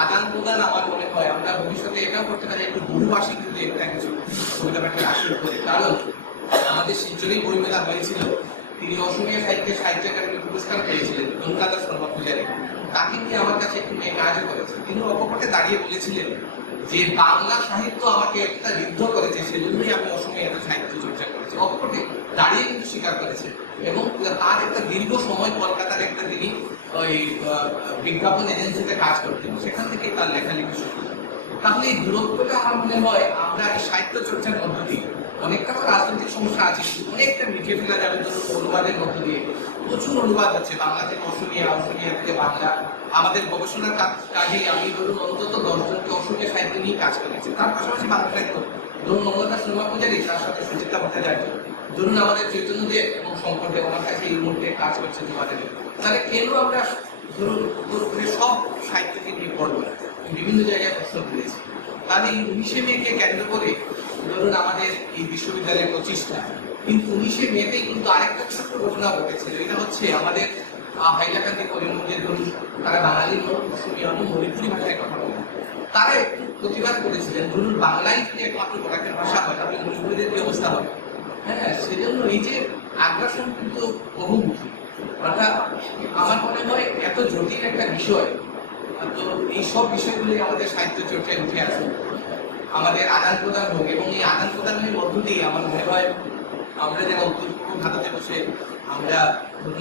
আদান প্রদান আমার মনে হয় আমরা ভবিষ্যতে এটাও করতে পারি, একটু বহুভাষিক যদি একটা কিছু কবিতা পাঠের আসর করে। কারণ আমাদের শিলচরেই বইমেলা হয়েছিল, তিনি অসমীয়া সাহিত্যের সাহিত্য একাডেমি পুরস্কার পেয়েছিলেন, অনুরাধা শর্মা পূজারী। তাকে নিয়ে আমার কাছে একটু মেয়ে কাজও করেছে। তিনি অকপটে দাঁড়িয়ে বলেছিলেন যে বাংলা সাহিত্য আমাকে একটা ঋদ্ধ করেছে, সেজন্যই আমি অসমীয়া সাহিত্য চর্চা করেছি। অকপটে দাঁড়িয়ে কিন্তু স্বীকার করেছে। এবং তার একটা দীর্ঘ সময় কলকাতার একটা তিনি ওই বিজ্ঞাপন এজেন্সিতে কাজ করতেন, সেখান থেকে তার লেখালেখি শুরু। তাহলে এই দূরত্বটা আমার মনে হয় আমরা এই সাহিত্য চর্চার মধ্য দিয়ে, অনেকটা তো রাজনৈতিক সমস্যা আছে, অনেকটা মিটিয়ে ফেলা যাবে। ধরুন অনুবাদের মধ্য দিয়ে প্রচুর অনুবাদ আছে, বাংলা থেকে অসমীয়া, অসমীয়া থেকে বাংলা। আমাদের গবেষণার কাজেই আমি ধরুন অন্তত 10 জনকে অসমীয়া সাহিত্য নিয়ে কাজ করেছি। তার পাশাপাশি বাংলা সাহিত্য, ধরুন অনুরাধা শর্মা পূজারী, তার সাথে সুচিত্রা ভট্টাচার্য, ধরুন আমাদের চৈতন্যদেব এবং শঙ্করদেব আমার কাছে এই মুহূর্তে কাজ করছে তোমাদের। তাহলে কেন আমরা ধরুন সব সাহিত্যকে নিয়ে পড়বো না? বিভিন্ন জায়গায় প্রশ্ন তুলেছি। তাহলে এই 19শে মেকে কেন্দ্র করে ধরুন আমাদের এই বিশ্ববিদ্যালয়ের প্রচেষ্টা, কিন্তু 19শে মেতেই কিন্তু আরেকটা ছোট্ট ঘটনা ঘটেছিল। এটা হচ্ছে আমাদের হাইলাকান্দি করিমগঞ্জের ধরুন, তারা বাঙালির অসমীয়া মণিপুরি ভাষায় কথা বলে, তারা একটু প্রতিবাদ করেছিলেন ধরুন বাংলাই যদি একমাত্র গোটাকের ভাষা হয় তাহলে মণিপুরীদের কি অবস্থা হবে। হ্যাঁ, সেজন্য এই যে আগ্রাসন কিন্তু বহুমুখী। অর্থাৎ আমার মনে হয় এত জটিল একটা বিষয়, তো এই সব বিষয়গুলি আমাদের সাহিত্য চর্চায় উঠে আসুন, আমাদের আদান প্রদান হোক, এবং এই আদান প্রদানের মধ্য দিয়ে আমার মনে হয় আমরা যারা উত্তর পূর্ব ভারতে বসে আমরা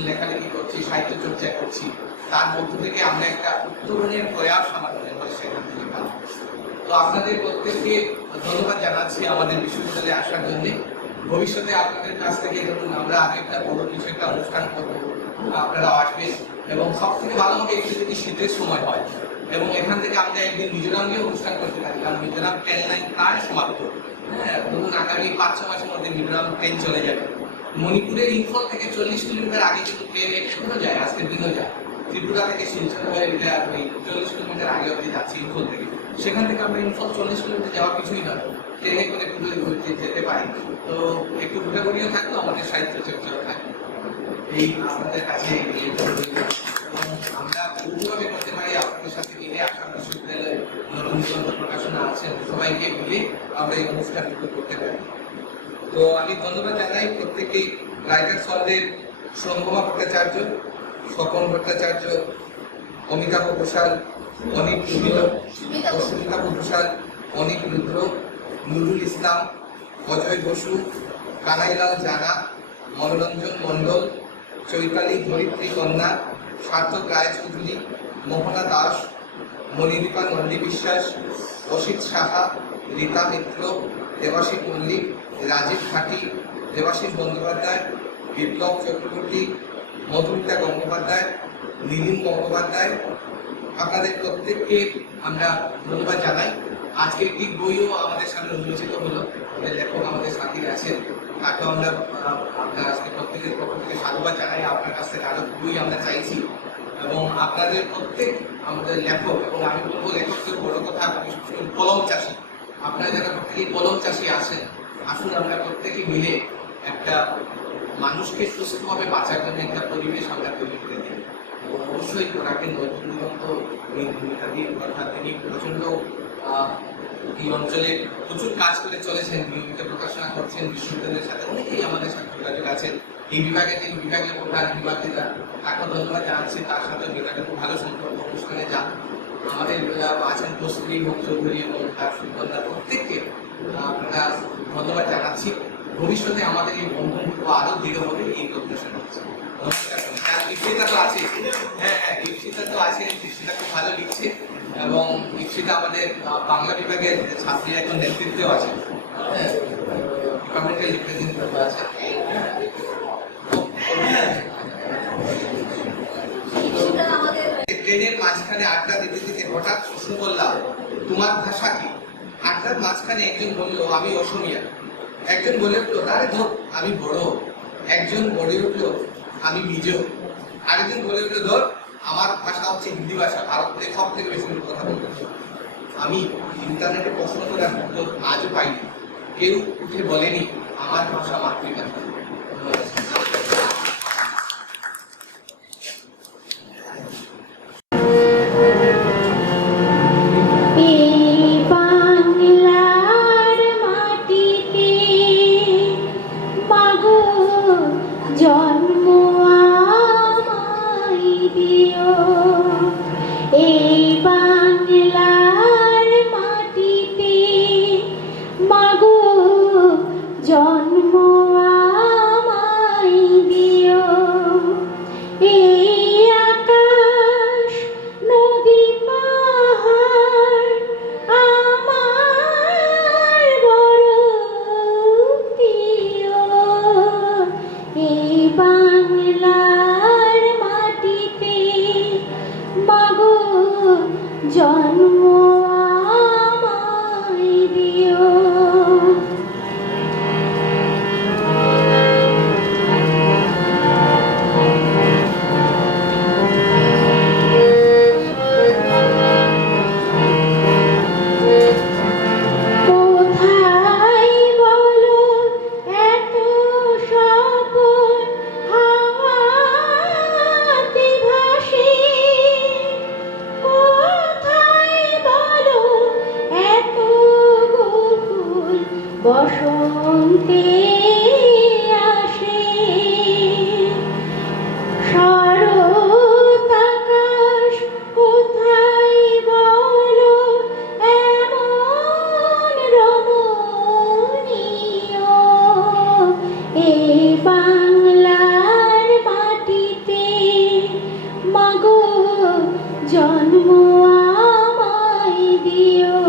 লেখালেখি করছি, সাহিত্য চর্চা করছি, তার মধ্য থেকে আমরা একটা উত্তরণের প্রয়াস আমার মনে হয় সেখান থেকে পাবো। তো আপনাদের প্রত্যেককে ধন্যবাদ জানাচ্ছি আমাদের বিশ্ববিদ্যালয়ে আসার জন্য। ভবিষ্যতে আপনাদের কাছ থেকে ধরুন আমরা আগে একটা বড় কিছু একটা অনুষ্ঠান করবো, আপনারা আসবেন। এবং সব থেকে ভালো হবে একটু যদি শীতের সময় হয়, এবং এখান থেকে আমরা একদিন মিজোরাম গিয়ে অনুষ্ঠান করতে পারি, কারণ মিজোরাম ট্রেন লাইন প্রায় সমাপ্ত। হ্যাঁ, ধরুন আগামী 5-6 মাসের মধ্যে মিজোরাম ট্রেন চলে যাবে। মণিপুরের ইম্ফল থেকে 40 কিলোমিটার আগে কিন্তু ট্রেন এখনো যায়, আজকের দিনও যায়। ত্রিপুরা থেকে শিলচর হয়ে এটা 40 কিলোমিটার আগে অবধি যাচ্ছে ইম্ফল থেকে। সেখান থেকে আমরা ইম্ফল 40 কিলোমিটার যাওয়া কিছুই নয়, ট্রেনে করে ঘুরতে যেতে পারি, তো একটু ঘোরাঘুরিও থাকলো, আমাদের সাহিত্য চর্চাও থাকলো। এই আপনাদের কাছে আমরা বহুভাবে করতে পারি আপনাদের সাথে মিলে। আসাম বিশ্ববিদ্যালয়ের নতুন গ্রন্থ প্রকাশনা আছেন, সবাইকে মিলে আমরা এই অনুষ্ঠানটুকু করতে পারি। তো আমি ধন্যবাদ জানাই প্রত্যেকেই, রাইটার্স হলের সঙ্গমা ভট্টাচার্য, স্বপন ভট্টাচার্য, অমিতাভ ঘোষাল, অনিক রুদ্র, অস্মিতাভ ঘোষাল, অনিক রুদ্র, নুরুল ইসলাম, অজয় বসু, কানাইলাল জানা, মনোরঞ্জন মণ্ডল, চৈতালি ধরিত্রী কন্যা, সার্থক রায়চৌধুরী, মোহনা দাস, মণিদীপা নন্দী বিশ্বাস, অসিত সাহা, রীতা মিত্র, দেবাশিস মল্লিক, রাজীব খাটি, দেবাশিস বন্দ্যোপাধ্যায়, বিপ্লব চক্রবর্তী, মধুমিতা গঙ্গোপাধ্যায়, নীলিম গঙ্গোপাধ্যায়, আপনাদের প্রত্যেককে আমরা ধন্যবাদ জানাই। আজকে একটি বইও আমাদের সামনে উন্মোচিত হলো, আমাদের লেখক আমাদের সাথীরা আছেন, তাকেও আমরা আপনার আজকে প্রত্যেকের পক্ষ থেকে সাধুবাদ জানাই। আপনার কাছ থেকে আরো বই আমরা চাইছি, এবং আপনাদের প্রত্যেক আমাদের লেখক, এবং আমি বলবো লেখকদের বড় কথা কলম চাষি, আপনারা যারা প্রত্যেকেই কলম চাষি আছেন, আসুন আমরা প্রত্যেকে মিলে একটা মানুষকে সুস্থভাবে বাঁচার জন্য একটা পরিবেশ আমরা তৈরি করে দিই। অবশ্যই ওনাকে নতুন ভূমিকা দিয়ে, অর্থাৎ তিনি প্রচন্ড এই অঞ্চলে প্রচুর কাজ করে চলেছেন, নিয়মিত প্রকাশনা করছেন, বিশ্ববিদ্যালয়ের সাথে অনেকেই আমাদের সাথে যোগাযোগ আছেন। এই বিভাগে তিনি বিভাগীয় প্রধান বিভাগীরা, তাকেও ধন্যবাদ জানাচ্ছি। তার সাথে বিভাগের খুব ভালো সম্পর্ক, অনুষ্ঠানে যান। আমাদের আছেন কস্তুরী হোক চৌধুরী এবং তার সুকন্যা, প্রত্যেককে আমরা ধন্যবাদ জানাচ্ছি। ভবিষ্যতে আমাদের এই বন্ধন আরো দৃঢ় হবে, এই প্রত্যাশা করছি। দীক্ষিতা তো আছে, হ্যাঁ দীক্ষিতা তো আছে, দীক্ষিতা খুব ভালো লিখছে, এবং দীক্ষিতা আমাদের বাংলা বিভাগের ছাত্রীর একজন নেতৃত্বেও আছে, ডিপার্টমেন্টাল রিপ্রেজেন্টেটিভ আছে। ট্রেনের মাঝখানে আড্ডা দিতে দিতে হঠাৎ প্রশ্ন করলাম, তোমার ভাষা কি? আড্ডার মাঝখানে একজন বলল, আমি অসমিয়া। একজন বলে উঠলো, আরে ধর আমি বড়। একজন বলে উঠলো, আমি মিজো। আরেকজন বলে উঠলো, ধর আমার ভাষা হচ্ছে হিন্দি ভাষা, ভারতের সব থেকে বেশি কথা বলতে। আমি ইন্টারনেটে প্রশ্ন করার উত্তর আজও পাইনি, কেউ উঠে বলেনি আমার ভাষা মাতৃভাষা। জন্ম আমায় দিও, এই বাংলার মাটিতে মাগো জন্ম আমায় দিও। এই আকাশ নদী পাহাড় আমার বড় প্রিয়, এই বাংলার মাটিতে মাগো জন্ম আমায় দিও। কোথায় বলো এত স্বপন হাওয়াতে ভাসে, কোথায় বলো এত গোকুল বসন্তে আসে। শরৎ আকাশ কোথায় বলো এমন রমণীয়, এই বাংলার মাটিতে মাগো জন্ম আমায় দিও।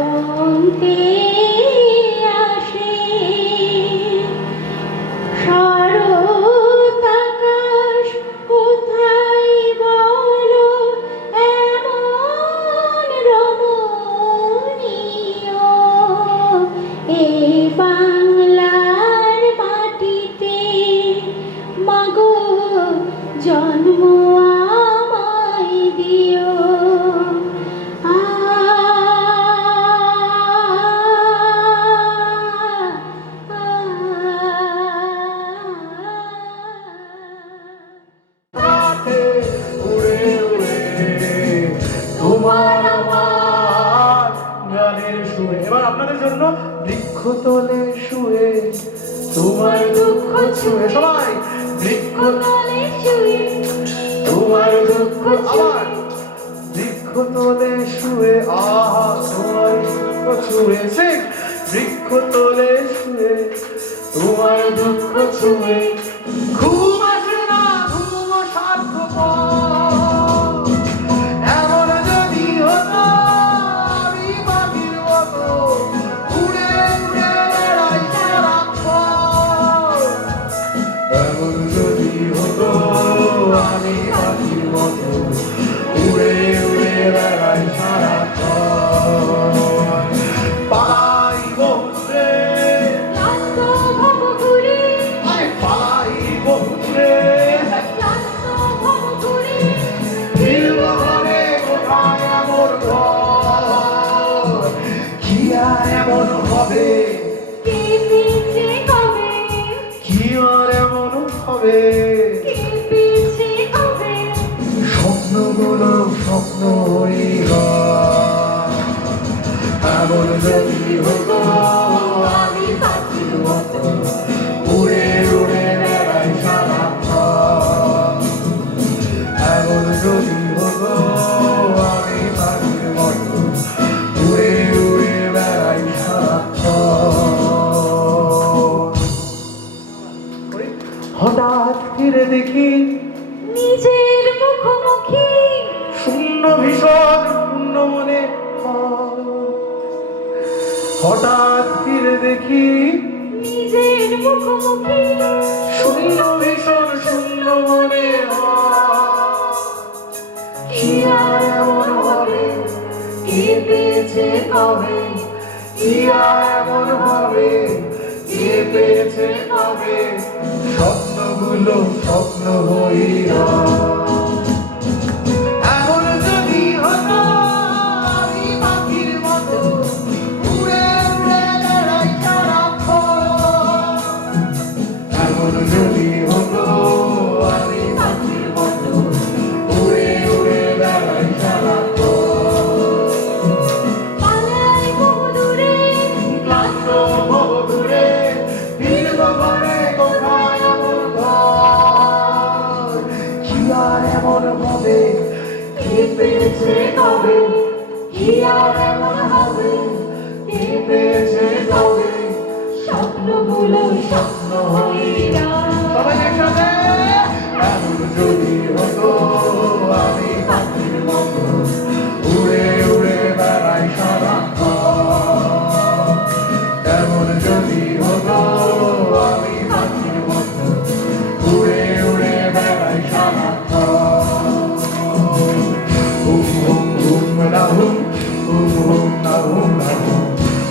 দিগন্তে আসে শরৎ আকাশ কোথায় বলো এমন রমণীয় এই বাংলার মাটিতে মাগো জন্ম আমায় দিও আ রাতে উড়ে উড়ে তোমার আমার গানের সুরে। এবার আপনাদের জন্য বৃক্ষতলে শুয়ে তোমার দুঃখ ছুঁয়ে, সবাই তলে শুয়ে তোমার দুঃখ আমার বৃক্ষতলে শুয়ে, আহা তোমার দুঃখ ছুঁয়ে, সে বৃক্ষতলে শুয়ে তোমার দুঃখ ছুঁয়ে। ঘুম আসে না, ঘুম স্বার্থপর, এমন যদি হতো আমি পাখির মতো উড়ে উড়ে বেড়াই সারাক্ষণ। এমন যদি হতো আমি পাখির মতো উড়ে উড়ে বেড়াই সারাক্ষণ। পালাই বন্ধে ক্লান্ত ভব ঘুরে পালাই বন্ধে ক্লান্ত ভব ঘুরে ফিরব ঘরে কোথায় এমন ঘর, কি আর এমন হবে, কে পেয়েছে কবে কি আর এমন হবে। কে পেয়েছে কবে স্বপ্নগুলো স্বপ্ন হইল, এমন যদি হতো আমি পাখির মতো উড়ে উড়ে বেড়াই সারাক্ষণ। এমন যদি হতো আমি পাখির মতো উড়ে উড়ে বেড়াই সারাক্ষণ। হঠাৎ ফিরে দেখি নিজের মুখোমুখি শূন্য ভীষণ শূন্য মনে হয়। হঠাৎ ফিরে দেখি নিজের মুখোমুখি শূন্য ভীষণ শূন্য মনে হয়। কি আর এমন হবে, কে পেয়েছে কবে, কি আর এমন হবে, কে পেয়েছে কবে। স্বপ্নগুলো স্বপ্ন হইয়া, এমন যদি হতো আমি পাখির মতো উড়ে উড়ে বেড়াই সারাক্ষণ। এমন যদি হতো আমি পাখির মতো উড়ে উড়ে বেড়াই সারাক্ষণ। পালাই বহু দূরে ক্লান্ত হব দূরে, ফিরব ঘরে কোথায় এমন ঘর, কি আর এমন হবে, কে পেয়েছে কবে, কি আর এমন হবে, কে পেয়েছে কবে। স্বপ্নগুলো স্বপ্ন হইয়া সবাই একসাথে এমন যদি হতো আমি পাখির মতো উড়ে উড়ে বেড়াই সারাক্ষণ। এমন যদি হতো আমি পাখির মতো উড়ে উড়ে বেড়াই সারাক্ষণ। হুম হুম হুম না হুম, হুম হুম না হুম না হুম,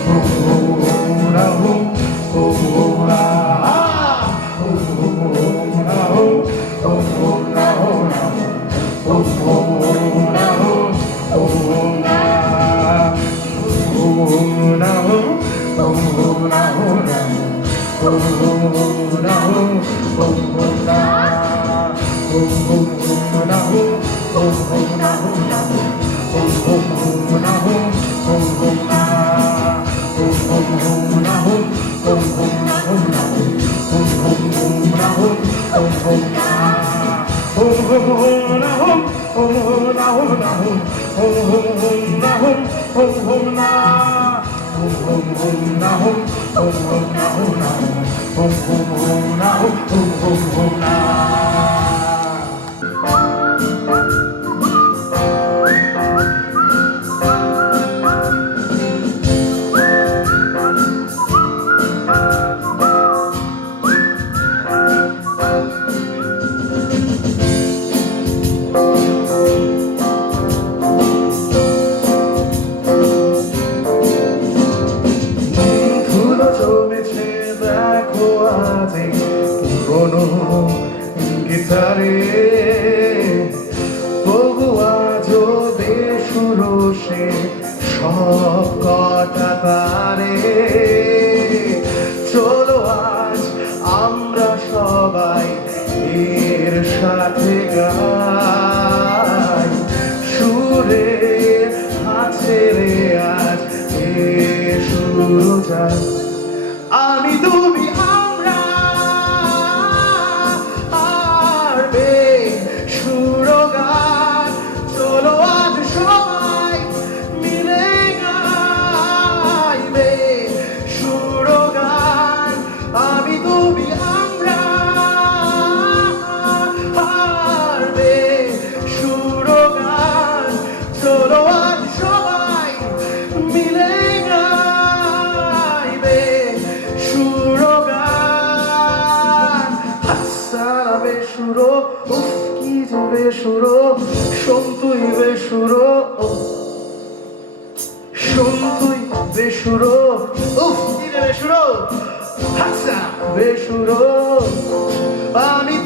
হুম হুম হুম না হুম, হুম হুম না হুম হুম হুম না হুম, হুম হুম না হুম না হুম, হুম হুম না হুম, হুম হুম না হুম হুম না হুম, হুম হুম না হুম না হুম, হুম হুম না হুম, হুম হুম না হুম হুম হুম না হুম, হুম হুম না হুম না হুম, হুম হুম হুম না হুম, হুম হুম না হুম হুম হুম না হুম, হুম হুম না হুম না হুম, হুম হুম হুম না হুম, হুম হুম না হুম হুম হুম না হুম, হুম হুম না হুম না হুম, হুম হুম হুম না হুম, হুম হুম না হুম হুম হুম না হুম, হুম হুম না হুম না হুম, হুম হুম হুম না হুম, হুম হুম হুম না। পারে। চলো আজ আমরা সবাই এর সাথে গাই, সুরে হাত ছেড়ে আজ এ শুরু যায়। আমি তুমি আমরা আরবে সুরগান, চলো আজ সবাই মিলে গাইবে সুরগান। আমি তুমি আমরা আরবে সুরগান, চলো আজ সবাই মিলে গাইবে সুরগান। হাসানা বেসুরো, উফ কি যে বেসুরো, সন্তুই বেসুরো, সন্তুই বেসুরো, উফ কি যে বেসুরো, হাসা বেসুরো। আমি